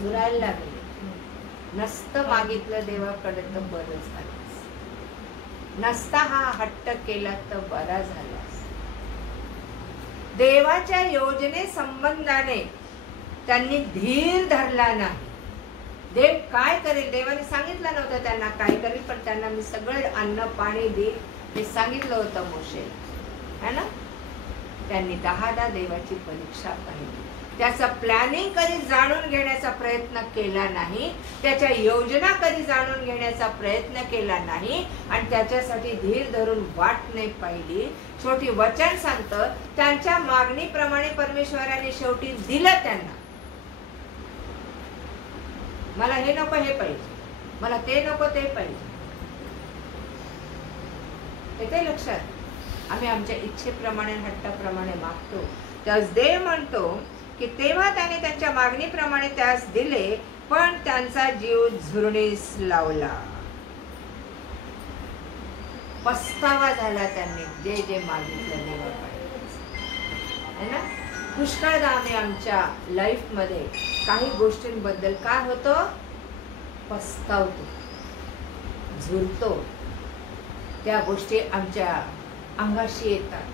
झुरायला लागले. नसतं मागितलं देवाकडे तर बरं झालं. नसता हा हट्ट केला तर बरा झाला. देवाच्या योजने संबंधाने त्यांनी धीर धरला नाही. देव काय करेल, देवाने सांगितलं नव्हतं त्यांना काय करेल, पण त्यांना मी सगळं अन्न पाणी देईल हे सांगितलं होतं मोशेला. है ना? त्यांनी 10दा देवाची परीक्षा पाहिली. त्याचं प्लॅनिंग कधी जाणून घेण्याचा प्रयत्न केला नाही, त्याच्या योजना कधी जाणून घेण्याचा प्रयत्न केला नाही आणि त्याच्यासाठी धीर धरून वाट नाही पाहिली. शेवटी वचन सांगतं, त्यांच्या मागणीप्रमाणे परमेश्वराने शेवटी दिलं त्यांना. मला हे नको हे पाहिजे, मला ते नको ते पाहिजे. येते लक्षात? आम्ही आमच्या इच्छेप्रमाणे हट्टाप्रमाणे मागतो. त्यास देव म्हणतो की तेव्हा त्याने त्यांच्या मागणीप्रमाणे त्यास दिले, पण त्यांचा जीव झुरळीस लावला. पस्तावा झाला त्यांनी जे जे मागितलं देवाकडे. पुष्कळदा आम्ही आमच्या लाईफ मध्ये काही गोष्टींबद्दल काय होतो, पस्तावतो, झुरतो. त्या गोष्टी आमच्या अंगाशी येतात,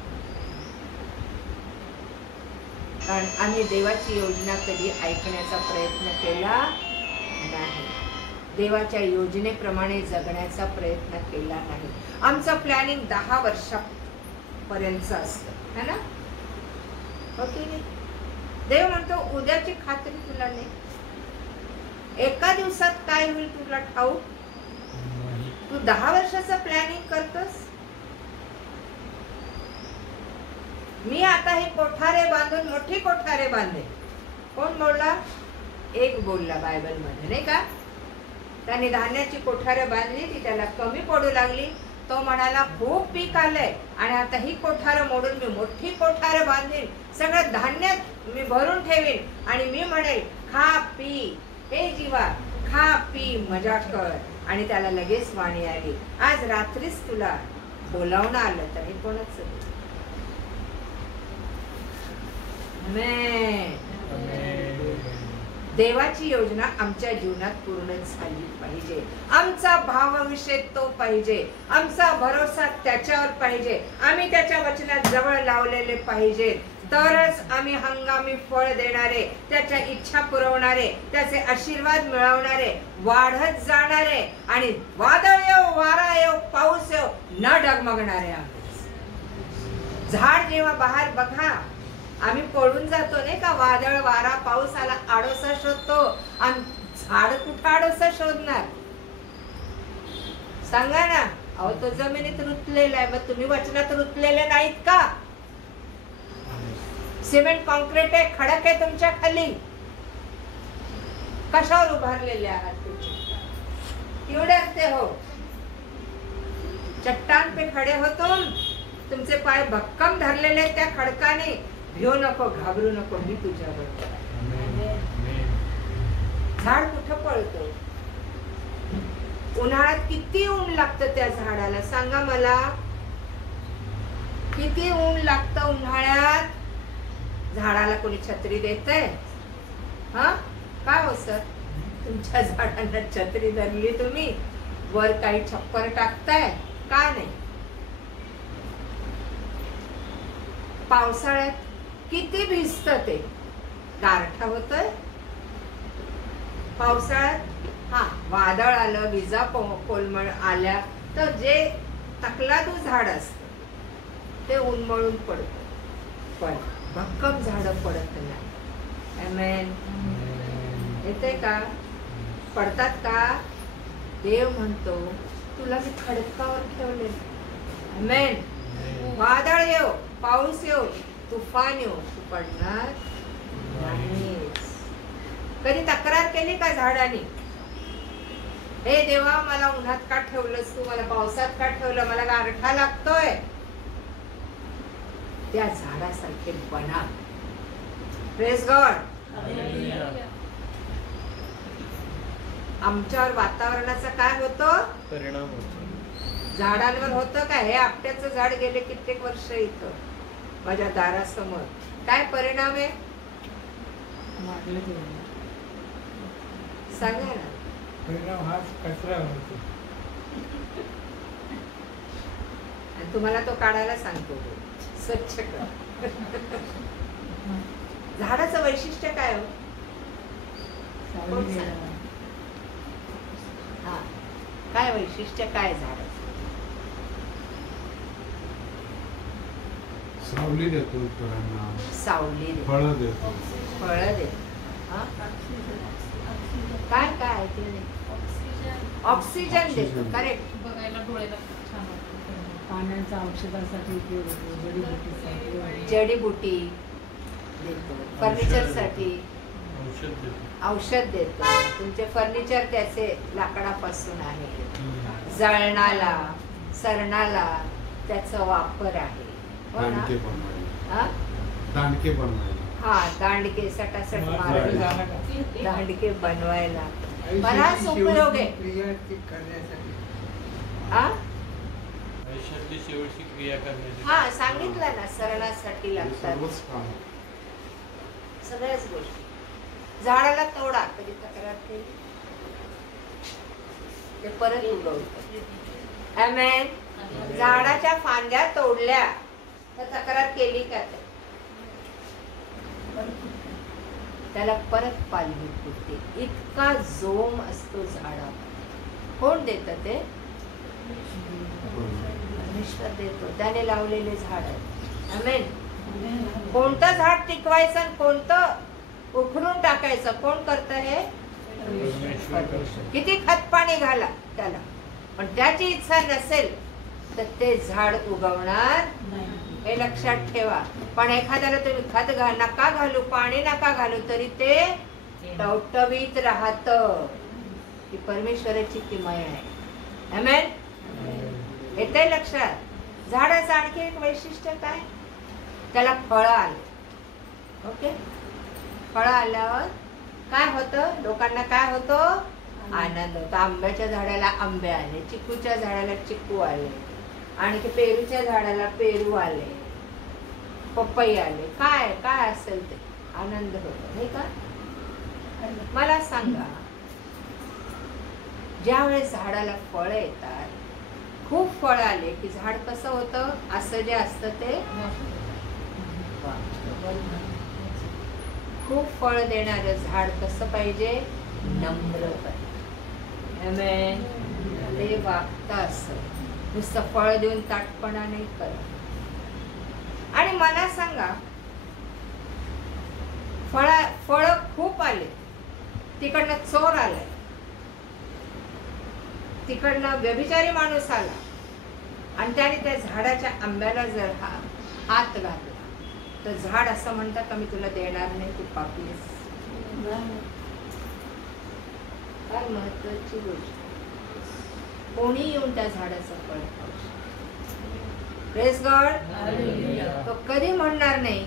कारण आम्ही देवाची योजना कधी ऐकण्याचा प्रयत्न केला नाही, देवाच्या योजनेप्रमाणे जगण्याचा प्रयत्न केला नाही. आमचं प्लॅनिंग 10 वर्षापर्यंत असतं, है ना? हो की नाही? देव म्हणतो उद्याची खात्री तुला नाही, एका दिवसात काय होईल तुला ठाऊक. तू 10 वर्षाचं प्लॅनिंग करतोस. मी आता हे कोठारे बांधून मोठी कोठारे बांधले. कोण बोलला? एक बोलला बायबल मध्ये, नाही का? त्याने धान्याची कोठारे बांधली, ती त्याला कमी पडू लागली. तो म्हणाला खूप पीक आलंय आणि आता ही कोठार मोडून मी मोठी कोठार बांधीन, सगळं धान्य मी भरून ठेवीन आणि मी म्हणेल खा पी, हे जीवा खा पी मजा कर. आणि त्याला लगेच वाणी आली, आज रात्रीच तुला बोलावणं आलं तर हे कोणाच? देवाची योजना आमच्या जीवनात पूर्ण झाली पाहिजे. आमचा भावविषय तो पाहिजे, आमचा भरोसा त्याच्यावर पाहिजे. आम्ही त्याच्या वचनात जवळ लावलेले पाहिजे, तरच आम्ही हंगामी फळ देणारे, त्याच्या इच्छा पुरवणारे, त्याचे आशीर्वाद मिळवणारे, वाढत जाणारे आणि वादळ येऊ, वारा येऊ, पाऊस येऊ न डगमगणारे आहोत. झाड जेव्हा बाहेर बघा, आम्ही पळून जातो नाही का, वादळ वारा पाऊस आला आडोसा शोधतो, आणि झाड कुठं आडोसा शोधणार? सांगा ना. अहो तो जमिनीत रुतलेला आहे, मग तुम्ही वचनात रुतलेले नाहीत का? सिमेंट कॉन्क्रीट आहे, खडक आहे तुमच्या खाली, कशावर उभारलेले आहात तुम्ही? एवढे असते हो, चट्टान पे खडे हो तुमचे पाय भक्कम धरलेले त्या खडकाने. भिऊ नको, घाबरू नको, मी तुझ्याबरोबर आहे. झाड कुठं पळतो? उन्हाळ्यात किती ऊन लागतं त्या झाडाला, सांगा मला. किती ऊन लागतं उन्हाळ्यात? झाडाला कोणी छत्री देतंय? हा काय हो सर, तुमच्या झाडांना छत्री धरली तुम्ही, वर काही छप्पर टाकताय का नाही? पावसाळ्यात किती भिजत ते, गारठा होतोय पावसाळ्यात. हा वादळ आलं, विजा कोलमळ आल्या तर जे तकलादू झाड असत ते उन्मळून पडत, पण भक्कम झाड पडत नाही. आमेन. येते का? पडतात का? देव म्हणतो तुला मी खडकावर ठेवले. आमेन. वादळ येऊ, पाऊस येऊ, तुफान येऊ, तू पडणार नाहीस. कधी तक्रार केली का झाडाने? हे देवा मला उन्हात का ठेवलंस तू, मला पावसात का ठेवलं, मला गारठा लागतोय. त्या झाडासारखे बना. Praise God. आमच्यावर वातावरणाचा काय होतो परिणाम होतो? झाडांवर होतं का? हे आपट्याचं झाड गेले कित्येक वर्ष इथं माझ्या दारासमोर, काय परिणाम आहे सांगा ना. परिणाम हा कचरा होतो. आणि तुम्हाला तो काढायला सांगतो, स्वच्छ कर. झाडाचं वैशिष्ट्य काय हो? हा काय वैशिष्ट्य काय झाडाचं? सावली देतो इतरांना, सावली दे, फळं देतो. फळं दे. हा? काय काय ते ऑक्सिजन देतो. करेक्ट. बघायला डोळ्याला खूप छान वाटतं. पाण्याचा औषधासाठी उपयोग होतो, जडीबुटीसाठी. जडीबुटी देतो, फर्निचरसाठी औषध देतो. औषध देतो. तुमचे फर्निचर त्याचे लाकडापासून आहे. जळणाला सरणाला त्याचा वापर आहे. हो ना? दांडके बनवायला, हा? दांडके बनवायला. हा, दांडके सटासट झालं मारायला, का? दांडके बनवायला बराच आयुष्याची उपयोग आहे. शेवटची क्रिया ती करण्यासाठी. हा? आयुष्यातली शेवटची क्रिया करण्याची. हा, सांगितलं ना, सरणासाठी हे लागतात सर्वच काम. सगळ्याच गोष्टी. झाडाला तोडा, कधी तक्रार केली ते परत उगवतं. आमेन. झाडाच्या फांद्या तोडल्या तर तक्रार केली का ते? त्याला परत पालवी फुटते. इतका जोम असतो झाडावर. कोण देतं ते? परमेश्वर देतो. त्याने लावलेले झाड आहे. आमेन. कोणतं झाड टिकवायचं आणि कोणतं उखडून टाकायचं कोण करतं हे? परमेश्वर. किती खत पाणी घाला त्याला, पण त्याची इच्छा नसेल तर ते झाड उगवणार हे लक्षात ठेवा. पण एखाद्याला तुम्ही खत नका घालू, पाणी नका घालू, तरी ते टवटवीत राहत. ही परमेश्वराची किमया आहे. आमेन. येते लक्षात. झाडाचं आणखी एक वैशिष्ट्य काय? त्याला फळं आले. ओके. फळं आल्यावर काय होतं? लोकांना काय होतं? आनंद होतो. आंब्याच्या झाडाला आंबे आले, चिकूच्या झाडाला चिकू आले, आणखी पेरूच्या झाडाला पेरू आले, पपई आले. काय काय असेल ते आनंद होतो, नाही का? मला सांगा, ज्यावेळेस झाडाला फळं येतात, खूप फळं आले की झाड कसं होतं? असं जे असतं ते खूप फळ देणारं झाड कसं पाहिजे? नम्र पाहिजे. आमेन. ते वागतं असं, नुसतं फळ देऊन ताटपणा नाही करत. आणि मला सांगा, फळ खूप आले, तिकडनं चोर आलाय, तिकडनं व्यभिचारी माणूस आला आणि त्याने त्या झाडाच्या आंब्याला जर हात घातला तर झाड असं म्हणतं का मी तुला देणार नाही, तू पापी आहेस. काय महत्वाची गोष्ट. कोणी येऊन त्या झाडाचं फळ खाऊ शकतं. Praise God. तो कधी म्हणणार नाही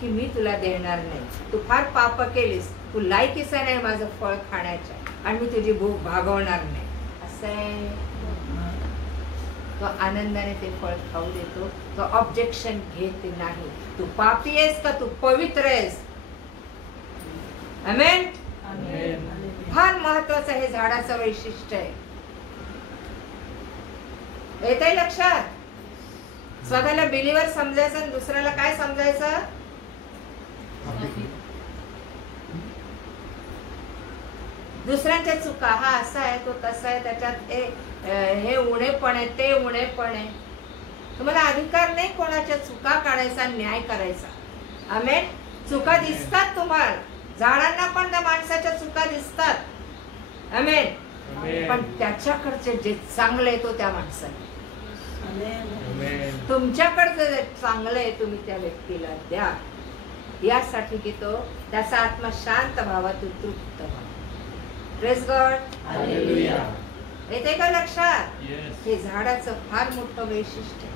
की मी तुला देणार नाही, तू फार पाप केलीस, तू लायकीचा नाही माझं फळ खाण्याच्या आणि मी तुझी भूक भागवणार नाही. असं आहे. तो आनंदाने ते फळ खाऊ देतो. तो ऑब्जेक्शन घेत नाही. तू पापी आहेस का तू पवित्र आहेस? आमेन. फार महत्वाचं हे झाडाचं वैशिष्ट्य आहे. येतंय लक्षात? स्वतःला बिलीवर समजायचं आणि दुसऱ्याला काय समजायचं? दुसऱ्यांच्या चुका, हा असा आहे तो तसा आहे, त्याच्यात हे उणेपण आहे, ते उणेपण आहे. तुम्हाला अधिकार नाही कोणाच्या चुका काढायचा, न्याय करायचा. आमेन. चुका दिसतात तुम्हाला, झाडांना पण त्या माणसाच्या चुका दिसतात. आमेन. पण त्याच्याकडचे जे चांगलं आहे तो त्या माणसाला, तुमच्याकडचं जे चांगलं आहे तुम्ही त्या व्यक्तीला द्या, यासाठी की तो त्याचा आत्मा शांत व्हावा, तो तृप्त व्हावा. Praise God. हालेलुया. येते का लक्षात? Yes. हे झाडाचं फार मोठं वैशिष्ट्य.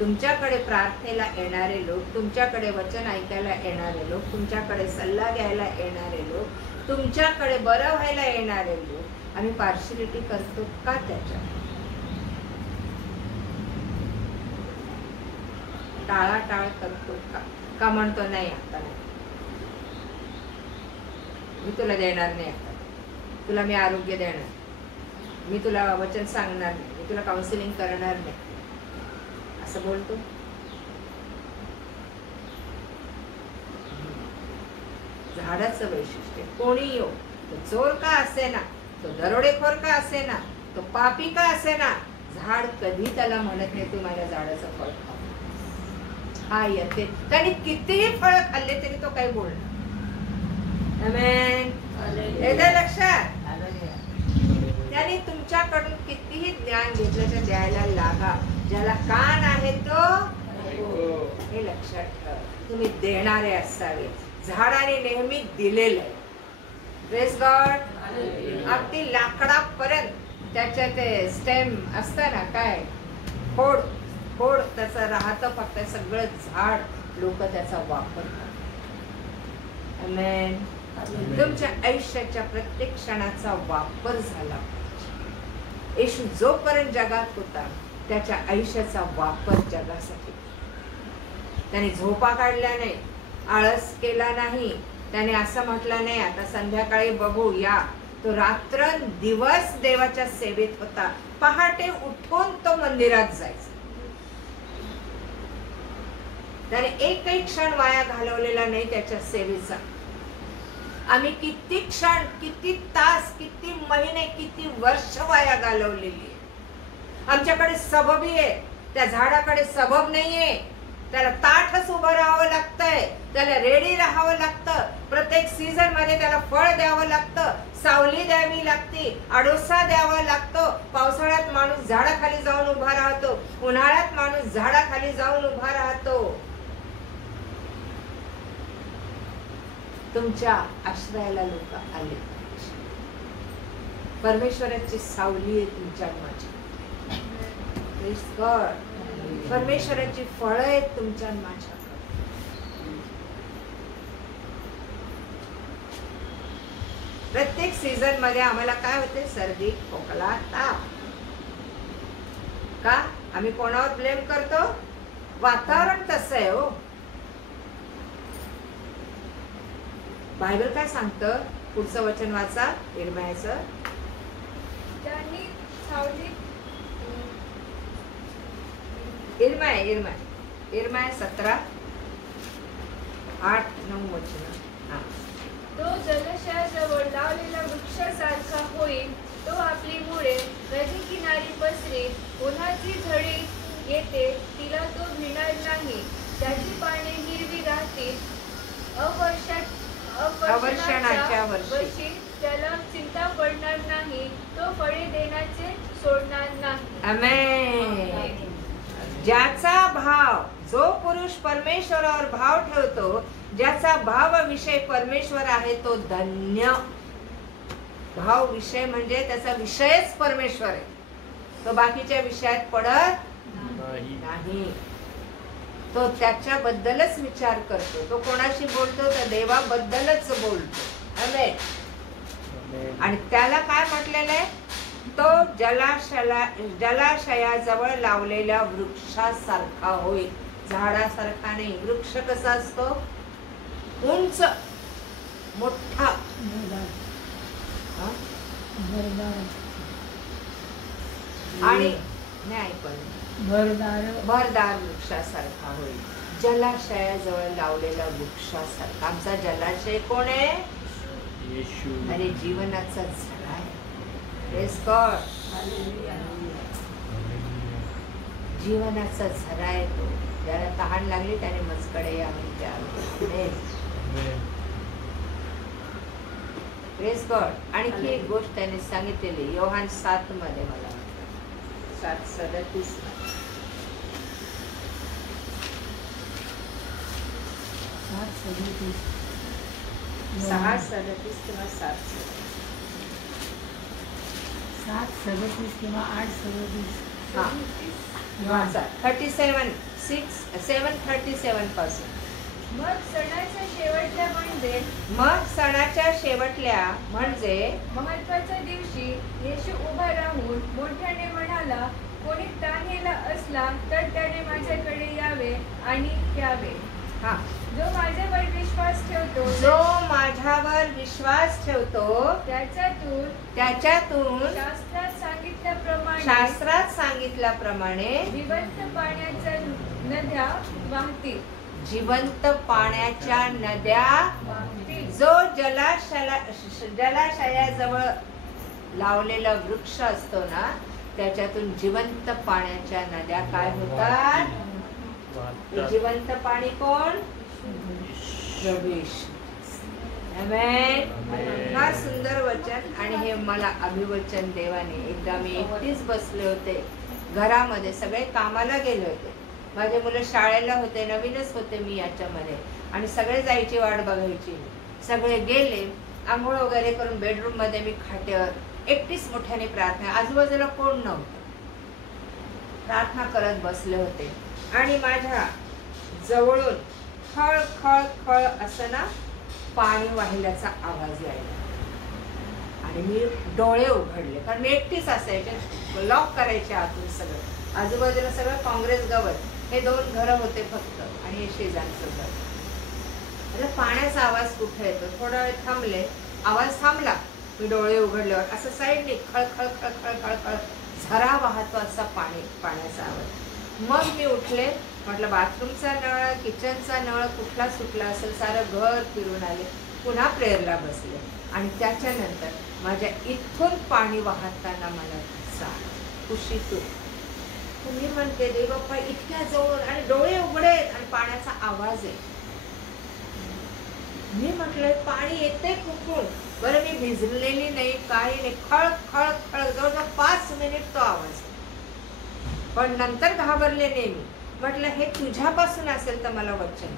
तुमच्याकडे प्रार्थनेला येणारे लोक, तुमच्याकडे वचन ऐकायला येणारे लोक, तुमच्याकडे सल्ला घ्यायला येणारे लोक, तुमच्याकडे बरं व्हायला येणारे लोक, आम्ही पार्शिलिटी करतो का त्याच्या? टाळाटाळ करतो का म्हणतो नाही आता नाही, मी तुला देणार नाही, आता तुला मी आरोग्य देणार, मी तुला वचन सांगणार नाही, मी तुला काउन्सिलिंग करणार नाही, असं बोलतो? झाडाचं वैशिष्ट्य, कोणी येऊ, तो चोर का असेना, तो दरोडेखोर का असेना, तो पापी का असेना, झाड कधी त्याला म्हणत नाही तू माझ्या झाडाचं फळ खा. खायते. त्याने कितीही फळं खाल्ले तरी तो काही बोलणार. आमेन. येतं लक्षात? त्याने तुमच्याकडून कितीही ज्ञान घेतलं तर द्यायला लागा. ज्याला कान आहे तो हे लक्षात ठेवा. तुम्ही देणारे असावे. झाडाने नेहमी दिलेलं आहे. Praise God. अगदी लाकडापर्यंत त्याच्या ते स्टेम असतं ना, काय खोड खोड त्याचं राहतं. फक्त सगळं झाड लोक त्याचा वापर करतात. आमेन. तुमच्या आयुष्याच्या प्रत्येक क्षणाचा वापर झाला पाहिजे. येशू जोपर्यंत जगात होता त्याच्या आयुष्याचा वापर जगासाठी. त्याने झोपा काढल्या नाही, आळस केला नाही. त्याने असं म्हटलं नाही आता संध्याकाळी बघू या. तो रात्र दिवस देवाच्या सेवेत होता. पहाटे उठून तो मंदिरात जायचा. त्याने एकही क्षण वाया घालवलेला नाही त्याच्या सेवेचा. आम्ही किती क्षण, किती तास, किती महिने, किती वर्ष वाया घालवलेली आहे. आमच्याकडे सबबी आहे, त्या झाडाकडे सबब नाहीये. त्याला ताठच उभं राहावं लागतंय. त्याला रेडी राहावं लागतं. प्रत्येक सीझन मध्ये त्याला फळ द्यावं लागतं, सावली द्यावी लागते, आडोसा द्यावा लागतो. पावसाळ्यात माणूस झाडाखाली जाऊन उभा राहतो, उन्हाळ्यात माणूस झाडाखाली जाऊन उभा राहतो. तुमच्या आश्रयाला लोक आले. परमेश्वराची सावली आहे तुमच्या माझ्या. परमेश्वराची फळं आहेत तुमच्या माझ्या. प्रत्येक सीझन मध्ये आम्हाला काय होते? सर्दी, खोकला, ताप. का? आम्ही कोणावर ब्लेम करतो? वातावरण तसं आहे हो. बायबल काय सांगतं? पुढचं वचन वाचा इर्मायाचं. त्यांनी सावलीत इर्माया 17, 8, 9 वचन. तो जलाशयाजवळ लावलेला वृक्षासारखा होईल. तो आपली मुळे नदी किनारी पसरेल. उन्हाची झळी येते, तिला तो भिणार नाही. त्याची पाने हिरवी राहतील. अवर्षणाच्या वर्षी त्याला चिंता पडणार नाही. तो फळे देण्याचे सोडणार नाही. आमेन. ज्याचा भाव, जो पुरुष परमेश्वरावर भाव ठेवतो, ज्याचा भाव विषय परमेश्वर आहे तो धन्य. भाव विषय म्हणजे त्याचा विषयच परमेश्वर आहे. तो बाकीच्या विषयात पडत नाही. तो त्याच्याबद्दलच विचार करतो. तो कोणाशी बोलतो? तर देवाबद्दलच बोलतो. आमेन. आणि त्याला काय म्हटलेलं आहे? तो जलाशयाजवळ लावलेल्या वृक्षासारखा होईल. झाडासारखा नाही. वृक्ष कसा असतो? उंच, मोठा, आणि नाही पण भरदार वृक्षासारखा होईल. जलाशयाजवळ लावलेला वृक्षासारखा. आमचा जलाशय कोण आहे? अरे जीवनाचा झरा आहे. जीवनाचा झरा आहे तो. ज्याला तहान लागली त्याने मजकडे यावे द्यावे. Praise God. आणखी एक गोष्ट त्याने सांगितलेली योहान 7 मध्ये, मला 7:37. 6:37 किंवा 7:37 किंवा 8:37. 7:37 पासून. मग सणाच्या शेवटल्या म्हणजे महत्वाच्या दिवशी येशू उभा राहून मोठ्याने म्हणाला, कोणी ताणलेला असला तर त्याने माझ्याकडे यावे आणि प्यावे. जो माझ्यावर विश्वास ठेवतो त्याच्यातून शास्त्रात सांगितल्याप्रमाणे जिवंत पाण्याच्या नद्या वाहतील. जो जलाशयाजवळ लावलेला वृक्ष असतो ना, त्याच्यातून जिवंत पाण्याच्या नद्या काय होतात? वाहतात. जिवंत पाणी कोण? प्रवेश. आमेन. आमेन. हा सुंदर वचन. आणि हे मला अभिवचन देवाने. एकदा मी एकटीच बसले होते घरामध्ये, सगळे कामाला गेले होते, माझे मुलं शाळेला होते, नवीनच होते मी याच्यामध्ये, आणि सगळे जायची वाट बघायची. सगळे गेले, आंघोळ वगैरे करून बेडरूम मध्ये मी खाट्यावर एकटीच मोठ्याने प्रार्थना, आजूबाजूला कोण नव्हतं, प्रार्थना करत बसले होते. आणि माझ्या जवळून खळ खळ खळ असं ना पाणी वाहिल्याचा आवाज यायला. आणि मी डोळे उघडले, कारण मी एकटीच असायचे, लॉक करायचे आतून सगळं, आजूबाजूला सगळं काँग्रेस गवत, हे 2 घरं होते फक्त, आणि हे शेजारचं घर. पाण्याचा आवाज कुठे येतो? थोडा वेळ थांबले, आवाज थांबला, मी डोळे उघडल्यावर असं साईडने खळ खळ खळ खळ खळ खळ झरा वाहतो असा पाण्याचा आवाज. मग मी उठले, म्हटलं बाथरूमचा नळ, किचनचा नळ कुठला सुटला असेल, सारं घर फिरून आले, पुन्हा प्रेयरला बसले. आणि त्याच्यानंतर माझ्या इथून पाणी वाहताना मला दिसला, खुशीतून. तुम्ही म्हणते देव बाप्पा इतक्या जवळ, आणि डोळे उघडे आणि पाण्याचा आवाज आहे. मी म्हटलंय पाणी येते कुठून? बरं, मी भिजलेली नाही, काही नाही, खळ खळ खळ, जवळजवळ 5 मिनिट तो आवाज. पण नंतर घाबरले नाही मी, म्हटलं हे तुझ्यापासून असेल तर मला वचन.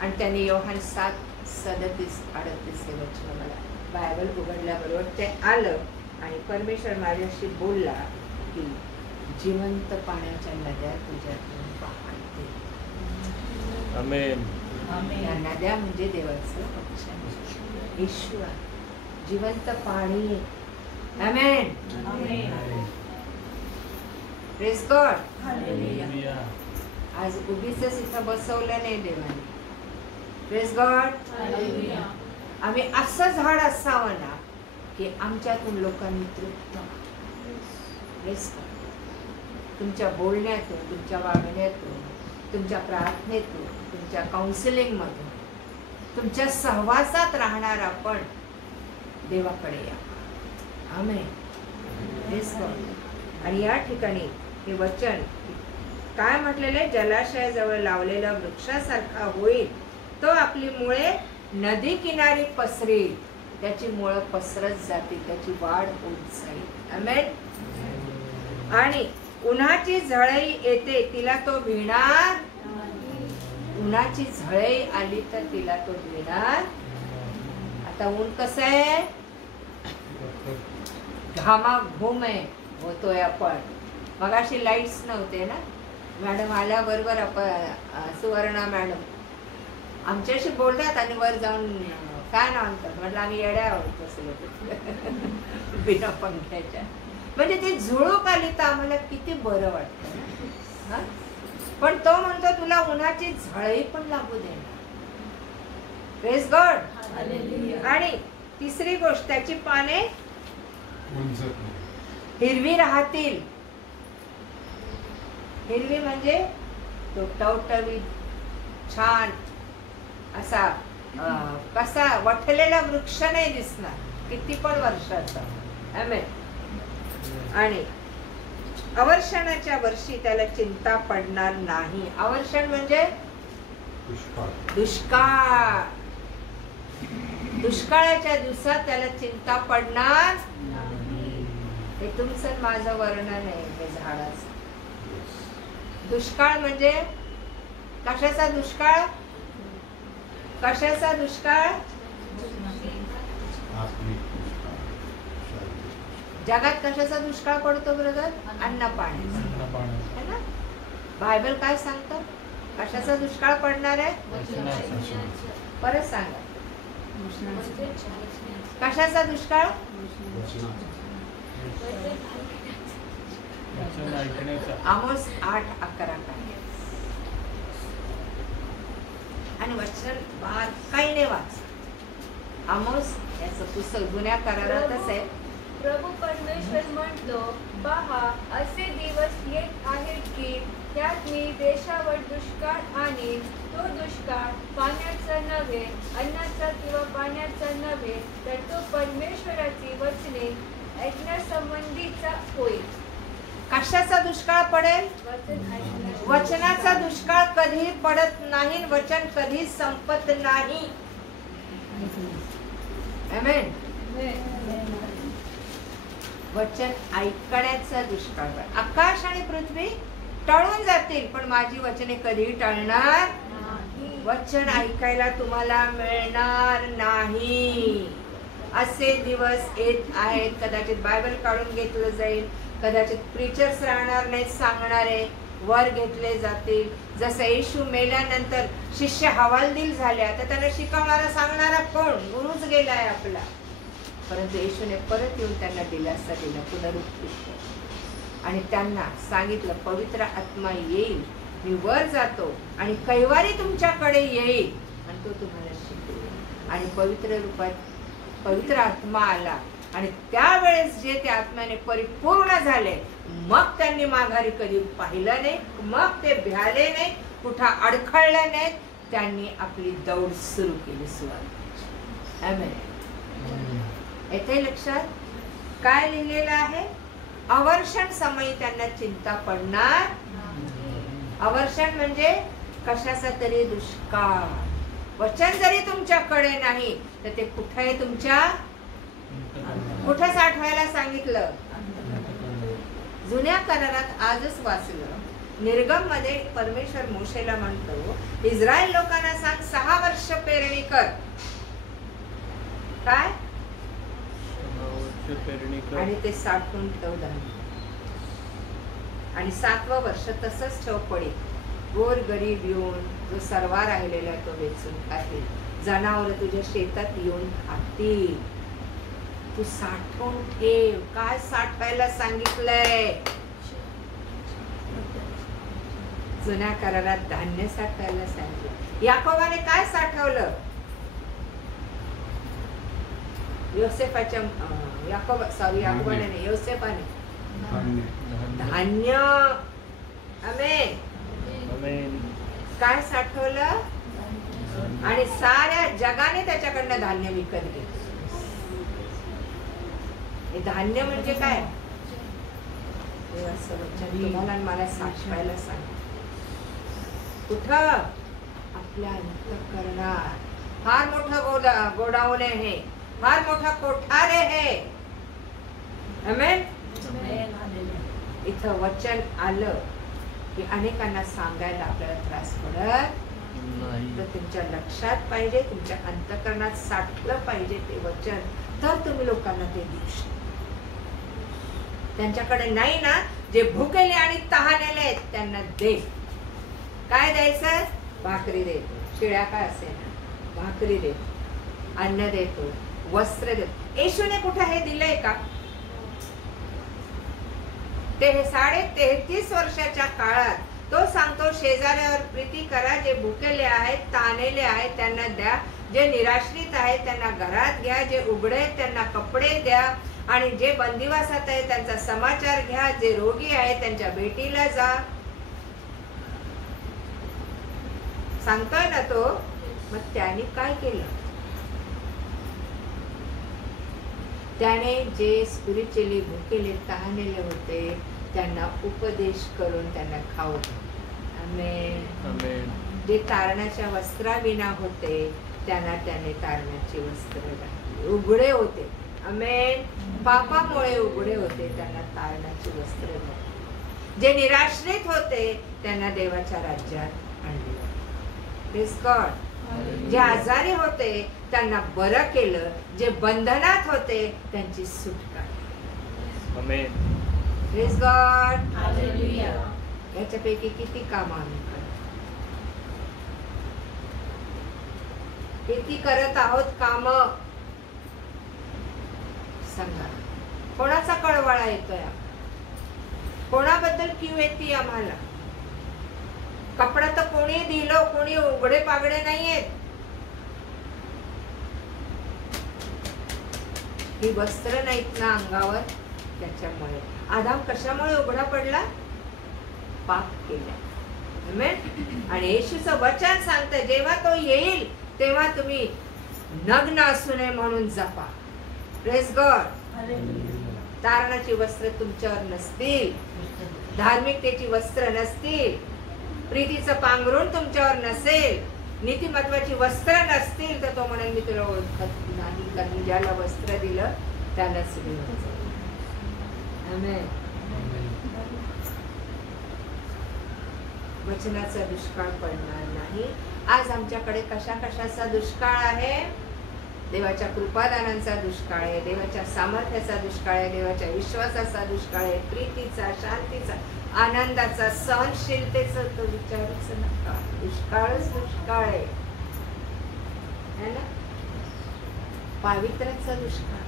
आणि त्याने योहान 7:37-38 हे वचन मला बायबल उघडल्याबरोबर ते आलं. आणि परमेश्वर माझ्याशी बोलला की जिवंत पाण्याच्या नद्या तुझ्यातून वाहते. आमेन. या नद्या म्हणजे देवाचं वचन, ईश्वर, जिवंत पाणी. आमेन. Praise God. हालेलुया. आज उगीच इथं बसवलं नाही देवाने. Praise God. हालेलुया. आम्ही असं झाड असावं ना की आमच्यातून लोकांनी तृप्त. Praise God. तुमच्या बोलण्यातून, तुमच्या वागण्यातून, तुमच्या प्रार्थनेतून, तुमच्या काउन्सिलिंग मधून, तुमच्या सहवासात राहणार आपण देवाकडे या. आमेन. Praise God. आणि या ठिकाणी हे वचन काय म्हटलेले? जलाशयाजवळ लावलेला वृक्षासारखा होईल, तो आपली मुळे नदी किनारी पसरेल. त्याची मुळं पसरत जातील, त्याची वाढ होत जाईल. आमेन. आणि उन्हाची झळई येते, तिला तो भिणार. उन्हाची झळई आली तर तिला तो भिणार. आता ऊन कसं आहे? घामाघूम आहे, होतोय आपण. मगाशी लाईट्स नव्हते ना, मॅडम आल्याबरोबर आपण सुवर्णा मॅडम आमच्याशी बोलतात आणि वर जाऊन फॅन ऑन करतात. म्हटलं आम्ही येड्या आहोत बसलो बिना पंख्याच्या. म्हणजे ती झुळूक आली तर आम्हाला किती बरं वाटतं. पण तो म्हणतो तुला उन्हाची झळई पण लागू दे. Praise God. हालेलुया. आणि तिसरी गोष्ट, त्याची पाने उंचत नाही. हिरवी राहतील. हिरवी म्हणजे तो टवटवीत छान असा कसा वठलेला वृक्ष नाही दिसणार, किती पण वर्षाचा. आमेन. आणि अवर्षणाच्या वर्षी त्याला चिंता पडणार नाही. अवर्षण म्हणजे पुष्कळ. दुष्काळ. दुष्काळाच्या दिवसात त्याला चिंता पडणार. हे तुमचं माझं वर्णन आहे हे झाडाचं. दुष्काळ म्हणजे कशाचा दुष्काळ? कशाचा दुष्काळ? आत्मिक पुष्कळ. शारीरिक. जगात कशाचा दुष्काळ पडतो ब्रदर? अन्न पाण्याचा. है ना? बायबल काय सांगतं? कशाचा दुष्काळ पडणार आहे? परत सांगा. कशाचा दुष्काळ? आमोस 8:11 काय. आणि वचन बारकाईने वाच. आमोस याचं पुस्तक जुन्या करारातच आहे. प्रभू परमेश्वर म्हणतो, पहा असे दिवस येत आहेत की त्यात मी देशावर दुष्काळ आणीन. तो दुष्काळ पाण्याचा नव्हे, अन्नाचा किंवा पाण्याचा नव्हे, तर तो परमेश्वराची वचने ऐकण्यासंबंधीचा होईल. कशाचा दुष्काळ पडेल? वचन ऐकण्याचा. वचनाचा दुष्काळ कधी पडत नाही, वचन कधी संपत नाही. आमेन. वचन ऐकण्याचा दुष्काळ. आकाश आणि पृथ्वी टळून जातील पण माझी वचने कधी टळणार. वचन ऐकायला तुम्हाला मिळणार नाही. असे दिवस येत आहेत. कदाचित बायबल काढून घेतलं जाईल, कदाचित प्रीचर्स राहणार नाहीत, सांगणारे वर घेतले जातील. जसं येशू मेल्यानंतर शिष्य हवालदिल झाल्या तर त्यांना शिकवणारा सांगणारा कोण? गुरुच गेलाय आपला. परंतु येशूने परत येऊन त्यांना दिलासा दिला, पुनरुत्थित केलं आणि त्यांना सांगितलं पवित्र आत्मा येईल, मी वर जातो आणि कैवारी तुमच्याकडे येईल आणि तो तुम्हाला शिकवेल. आणि पवित्र रूपात पवित्र आत्मा आला आणि त्यावेळेस जे त्या आत्म्याने परिपूर्ण झाले, मग त्यांनी माघारी कधी पाहिलं नाही, मग ते भ्याले नाही, कुठं अडखळले नाहीत. त्यांनी आपली दौड सुरू केली सुरुवात. आमेन. येथे लक्षात काय लिहिलेलं आहे? अवर्षण समयी त्यांना चिंता पडणार. अवर्षण म्हणजे कशाचा तरी दुष्काळ. वचन जरी तुमच्याकडे नाही तर ते कुठे आहे? तुमच्या कुठे साठवायला सांगितलं? जुन्या करारात आजच वाचलं, निर्गम मध्ये परमेश्वर मोशेला म्हणतो इस्रायल लोकांना सांग 6 वर्ष पेरणी कर. काय? आणि ते साठवून ठेव धान्य. आणि 7वं वर्ष तसंच ठेव पडे. गोर गरीब येऊन जो सर्वा राहिलेला तो वेचून खातील, जनावर तुझ्या शेतात येऊन खातील. तू साठवून ठेव. काय साठवायला सांगितलंय? जुन्या करारात धान्य साठवायला सांगितलं. याकोबाने काय साठवलं? योसेफाच्या याकोबाने नाही, योसेफाने धान्य. आमेन. काय साठवलं? आणि साऱ्या जगाने त्याच्याकडनं धान्य विकत घेतलं. हे धान्य म्हणजे काय? देवाचं वचन तुम्हाला आणि मला साठवायला सांग. कुठं? आपल्या अंतःकरणात. फार मोठं गोडाऊन आहे, फार मोठा कोठार आहे. आमेन. इथं वचन आलं की अनेकांना सांगायला आपल्याला त्रास पडत तर तुमच्या लक्षात पाहिजे, तुमच्या अंतःकरणात साठलं पाहिजे ते वचन, तर तुम्ही लोकांना ते देऊ शकता. त्यांच्याकडे नाही ना, जे भुकेले आणि तहानेले आहेत त्यांना दे. काय द्यायचं? भाकरी देतो, शिळ्या काय असे ना, भाकरी देतो, अन्न देतो, वस्त्र देतो. येशूने कुठे हे दिलंय का? ते 33.5 वर्षाच्या काळात तो सांगतो शेजाऱ्यावर प्रीती करा, जे भुकेले आहेत, ताणलेले आहेत त्यांना द्या, जे निराश्रित आहेत त्यांना घरात घ्या, जे उघडे आहेत त्यांना कपडे द्या, आणि जे बंदिवासात आहेत त्यांचा समाचार घ्या, जे रोगी आहेत त्यांच्या भेटीला जा. सांगतोय ना तो. मग त्याने काय केलं? त्याने जे स्पिरिच्युअली भुकेले तहानलेले होते त्यांना उपदेश करून त्यांना खाऊ. आमेन. जे तारणाच्या वस्त्राविना होते त्यांना त्याने तारणाची वस्त्र घातली. उघडे होते, आमेन, पापामुळे उघडे होते त्यांना तारणाची वस्त्र घातली. जे निराश्रित होते त्यांना देवाच्या राज्यात आणले. Praise God. जे आजारी होते त्यांना बरं केलं, जे बंधनात होते त्यांची सुटका. आमेन. Praise God. हालेलुया. याच्यापैकी किती काम आम्ही करतो? किती करत आहोत काम? सांगा. कोणाचा कळवळा येतोय? कोणाबद्दल कीव येते आम्हाला? कपडा तर कोणी दिलं, कोणी उघडे पागडे नाहीयेत. ही वस्त्र नाहीत ना अंगावर, त्याच्यामुळे. आदाम कशामुळे उघडा पडला? पाप केला. आमेन. आणि येशूचं वचन सांगतं जेव्हा तो येईल तेव्हा तुम्ही नग्न असू नये म्हणून जपा. Praise God. तारणाची वस्त्र तुमच्यावर नसतील, धार्मिकतेची वस्त्र नसतील, प्रीतीचं पांघरून तुमच्यावर नसेल, नीतिमत्वाची वस्त्र नसतील, तर तो म्हणेल मी तुला ओळखत नाही, कारण ज्याला वस्त्र दिलं त्यालाच आमेन. वचनाचा दुष्काळ पडणार नाही. आज आमच्याकडे कशा कशाचा दुष्काळ आहे? देवाच्या कृपादानांचा दुष्काळ आहे, देवाच्या सामर्थ्याचा दुष्काळ आहे, देवाच्या विश्वासाचा दुष्काळ आहे, प्रीतीचा, शांतीचा, आनंदाचा, सहनशीलतेचा तो विचारूच नका. दुष्काळच दुष्काळ आहे ना. पावित्र्याचा दुष्काळ.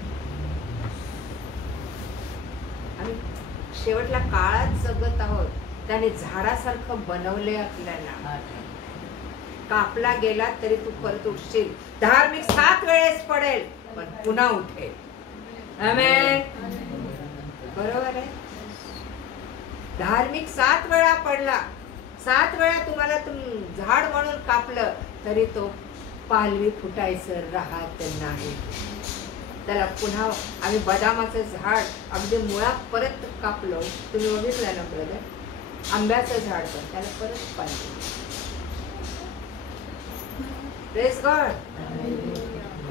आम्ही शेवटल्या काळात जगत आहोत. त्याने झाडासारखं बनवले आपल्याला. कापला गेला तरी तू परत उठशील. धार्मिक 7 वेळेस पडेल पण पुन्हा उठेल. आमेन. बरोबर आहे. धार्मिक 7 वेळा पडला, 7 वेळा तुम्हाला झाड म्हणून कापलं तरी तो पालवी फुटायचं राहत नाही. त्याला पुन्हा आम्ही बदामाचं झाड अगदी मुळात परत कापलो. तुम्ही बघितलं ना ब्रदर, आंब्याचं झाड पण त्याला परत पालवी. Praise God.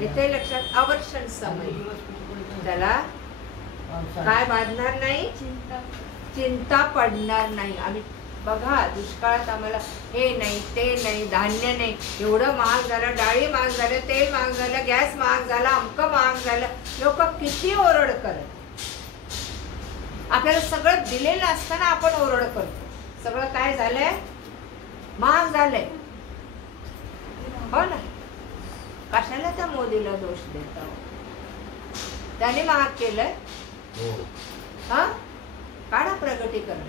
येथे लक्षात, आवर्षण समय त्याला काय बांधणार नाही, चिंता पडणार नाही. आम्ही बघा दुष्काळात आम्हाला हे नाही ते नाही, धान्य नाही, एवढं महाग झालं, डाळी महाग झालं, तेल महाग झालं, गॅस महाग झाला, अमकं महाग झालं. लोक किती ओरड करत. आपल्याला सगळं दिलेलं असताना आपण ओरड करतो. सगळं काय झालंय, महाग झालंय. हो ना. कशाला त्या मोदीला दोष देता? त्याने महाग केलंय. हा, काढा प्रगटीकरण.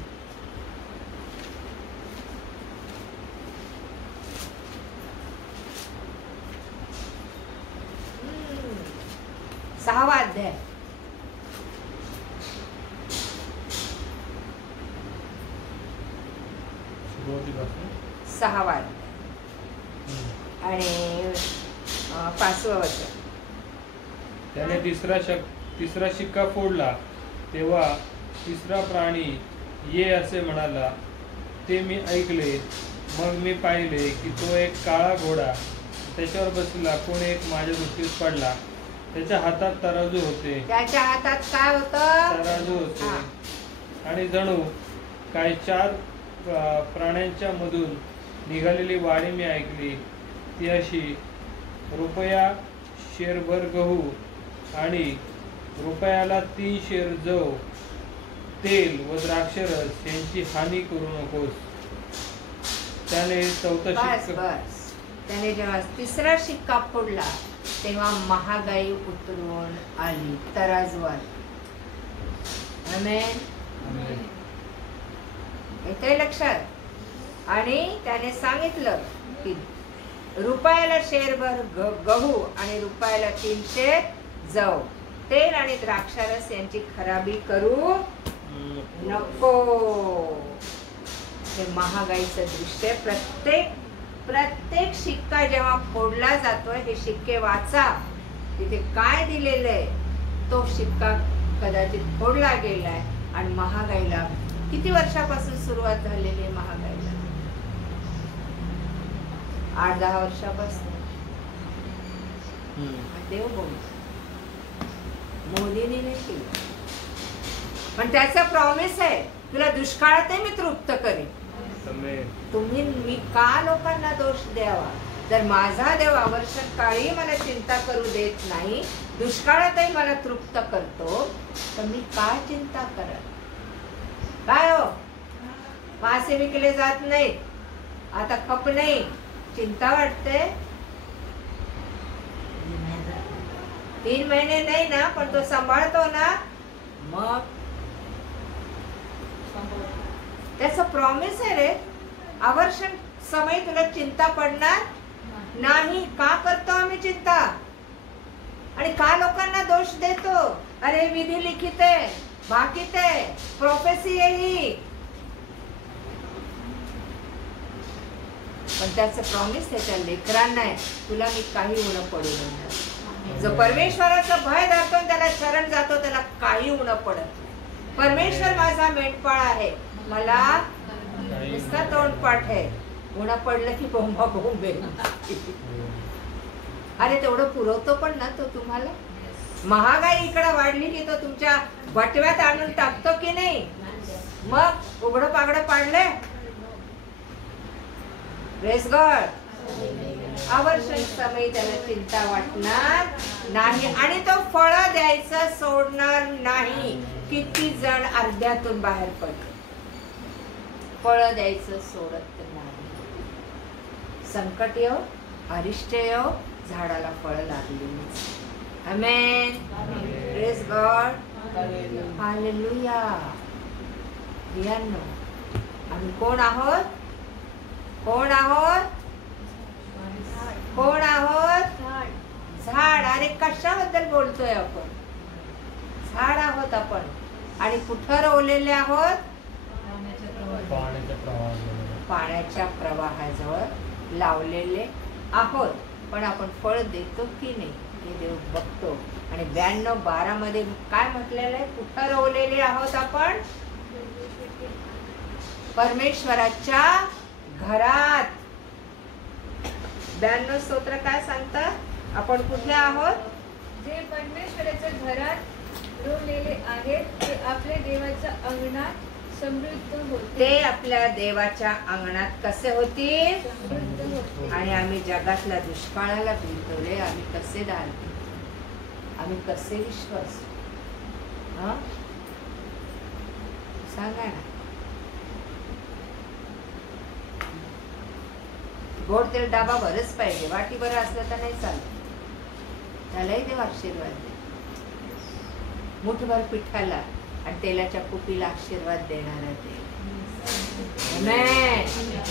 सहावा अध्याय. सहावा अध्याय आणि 5वं वचन. त्याने तिसरा शिक्का फोडला, तेव्हा तिसरा प्राणी ये असे म्हणाला. ते मी ऐकले. मग मी पाहिले की तो एक काळा घोडा, त्याच्यावर बसला कोण एक माझ्या दृष्टीस पडला. त्याच्या हातात तराजू होते. त्याच्या हातात काय होतं? तराजू होते. आणि जणू काय 4 प्राण्यांच्या मधून निघालेली वाणी मी ऐकली. ती अशी, रुपया शेरभर गहू आणि रुपयाला 3 शेर जव, तेल व द्राक्षरस यांची हानी करू नकोस. त्याने चौथा शिक्का. त्याने जेव्हा तिसरा शिक्का फोडला तेव्हा महागाई उतरून आली तराजूवर. आमेन. येते लक्षात. आणि त्याने सांगितलं की रुपयाला शेरभर गहू आणि रुपयाला 3 शेर जव, तेल आणि द्राक्षारस यांची खराबी करू नको. हे महागाईचं दृश्य. प्रत्येक शिक्का जेव्हा फोडला जातोय, हे शिक्के वाचा. तिथे काय दिलेलं आहे तो शिक्का कदाचित फोडला गेलाय. आणि महागाईला किती वर्षापासून सुरुवात झालेली आहे? महागाईला 8-10 वर्षापासून. देव बोल, मोदीने नाही केलं, पण त्याचा प्रॉमिस आहे, तुला दुष्काळातही मी तृप्त करेन. तुम्ही मी का लोकांना दोष द्यावा? जर माझा देव आवर्षण काळी मला चिंता करू देत नाही, दुष्काळातही मला तृप्त करतो, तर मी का चिंता करत? काय हो, मासे विकले जात नाहीत, आता खप नाही, चिंता वाटते? 3 महिने नाही ना, पण तो सांभाळतो ना. मग त्याचा प्रॉमिस आहे रे, आवर्षण समय तुला चिंता पडणार नाही. का करतो आम्ही चिंता? आणि का लोकांना दोष देतो? अरे विधी लिखित आहे, भाकीत आहे, प्रोफेसी आहे ही. पण त्याचं प्रॉमिस त्याच्या लेकरांना आहे, तुला मी काही उणं पडू देणार. जो परमेश्वराचं भय धरतो, त्याला शरण जातो, त्याला काही उणं पडत नाही. परमेश्वर माझा मेंढपाळ आहे, मला नुसता तोंडपाठ आहे. उन्हा पडलं की बोंबा बोंबे. अरे तेवढं पुरवतो पण ना तो तुम्हाला. महागाई इकडे वाढली की तो तुमच्या बटव्यात आणून टाकतो की नाही. मग उघडं पागडं पाडले. Praise God. आवर्षण समय त्याला चिंता वाटणार नाही आणि तो फळ द्यायचं सोडणार नाही. किती जण अर्ध्यातून बाहेर पडले. फळ द्यायचं सोडत नाही. संकट येऊ अरिष्ट येऊ झाडाला फळ लागली. आमेन. Praise God. हालेलुया. आम्ही कोण आहोत? कोण आहोत? कोण आहोत? झाड. अरे कशाबद्दल बोलतोय आपण? झाड आहोत आपण. आणि कुठं रोवलेले आहोत? पाण्याच्या प्रवाहाजवळ लावलेले आहोत. पण आपण फळ देतो की नाही हे देव बघतो. आणि 92:12 मध्ये काय म्हटलेलं आहे? कुठं रोवलेले आहोत आपण? परमेश्वराच्या घरात. 92 स्तोत्र काय सांगतात? आपण कुठे आहोत? जे परमेश्वराच्या घरात रोवलेले आहेत ते आपल्या देवाच्या अंगणात समृद्ध होते. ते आपल्या देवाच्या अंगणात कसे होतील? समृद्ध होते. आणि आम्ही जगातल्या दुष्काळाला भिजवले. आम्ही कसे दान? आम्ही कसे विश्वास? सांगा ना. गोड तेल डाबा भरच पाहिजे. वाटी बरं असलं तर नाही चालत. त्यालाही देव आशीर्वाद दे. मुठभर पिठाला आणि तेलाच्या कुपीला आशीर्वाद देणारा देव.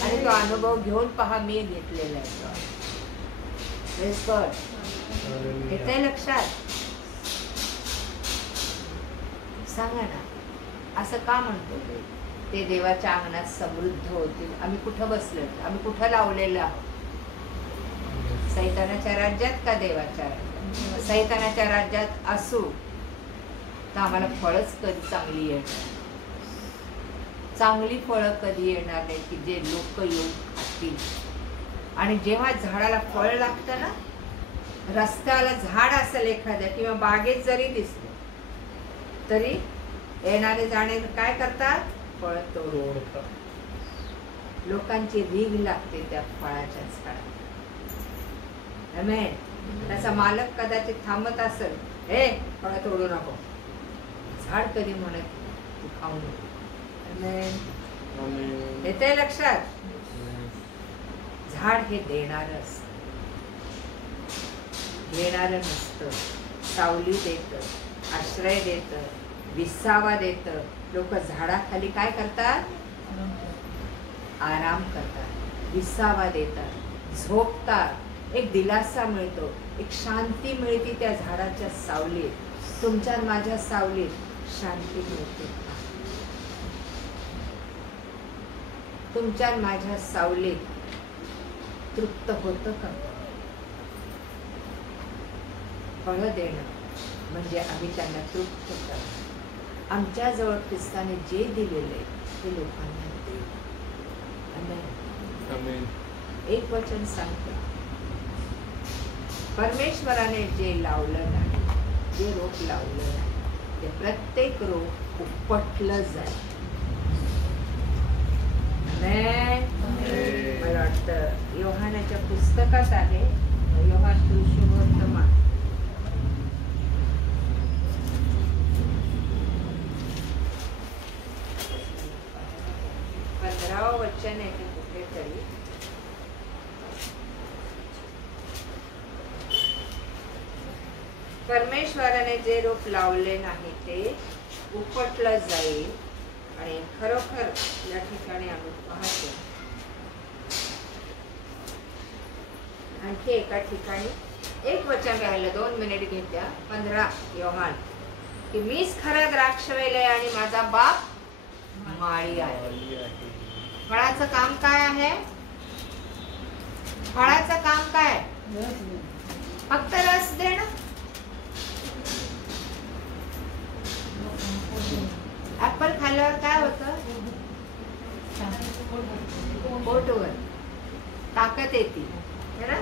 आणि तो अनुभव घेऊन पहा. मी घेतलेला आहे. येतंय लक्षात? सांगा ना. असं का म्हणतो? ते देवाच्या अंगणात समृद्ध होतील. आम्ही कुठं बसलो? आम्ही कुठं लावलेलं आहोत? सैतानाच्या राज्यात का देवाच्या राज्यात? सैतानाच्या राज्यात असू तर आम्हाला फळच कधी चांगली येणार. चांगली फळं कधी येणार नाही की जे लोक येऊन खातील. आणि जेव्हा झाडाला फळ लागतं ना, रस्त्याला झाड असेल एखाद्या किंवा बागेत जरी दिसलं तरी येणारे जाणे काय करतात? फळ तोडतात. लोकांची रीघ लागते त्या फळाच्या झाडाला. त्याचा मालक कदाचित थांबत असेल. हे फळ तोडू नको. झाड कधी म्हणत तू खाऊ नको. येते लक्षात? झाड हे देणार असतं. घेणार नसतं. सावली देतं, आश्रय देतं, विसावा देतं. लोक झाडाखाली काय करतात? आराम करतात, विसावा देतात, झोपतात. एक दिलासा मिळतो, एक शांती मिळते त्या झाडाच्या सावलीत. तुमच्या माझ्या सावलीत शांती मिळते. तुमच्या माझ्या सावलीत तृप्त होतं का? फळं देणं म्हणजे आम्ही त्यांना तृप्त करणं. आमच्या जवळ ख्रिस्ताने जे दिलेले ते लोकांना दे. आमेन. एक वचन सांगतो. परमेश्वराने जे लावलं नाही, जे रोप लावलं नाही, ते प्रत्येक रोप उपटलं जाईल. मला वाटतं योहानाच्या पुस्तकात आहे. योहान शुभवर्तमान 15 वचन आहे ते कुठेतरी. परमेश्वराने जे रोप लावले नाही ते उपटलं जाईल. आणि खरोखर या ठिकाणी आम्ही पाहतो. आणखी एका ठिकाणी एक वचन राहिलं, 2 मिनिट घेत्या. 15 योहान की मीच खरं द्राक्षवेल आहे आणि माझा बाप माळी आहे. फळाचं काम काय आहे? फळाचं काम काय? फक्त रस देणं. ऍपल खाल्ल्यावर काय होतं? पोटवर ताकद येते है ना,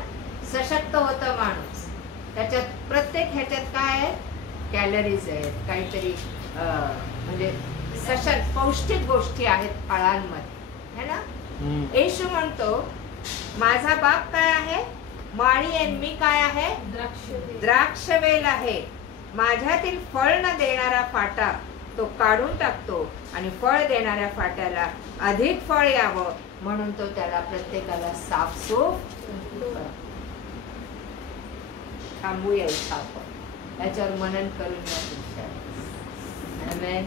सशक्त होतं माणूस. त्याच्यात प्रत्येक ह्याच्यात काय आहे, कॅलरीज आहेत, काहीतरी म्हणजे सशक्त पौष्टिक गोष्टी आहेत फळांमध्ये है ना. येशू म्हणतो माझा बाप काय आहे, माळी आणि मी काय आहे, द्राक्षवेल आहे. माझ्यातील फळ न देणारा फाटा तो काढून टाकतो आणि फळ देणाऱ्या फाट्याला अधिक फळ यावं म्हणून तो त्याला प्रत्येकाला साफसूफ करतो. थांबूया इथं आपण, याच्यावर मनन करून या पुढच्या वेळेस. आमेन.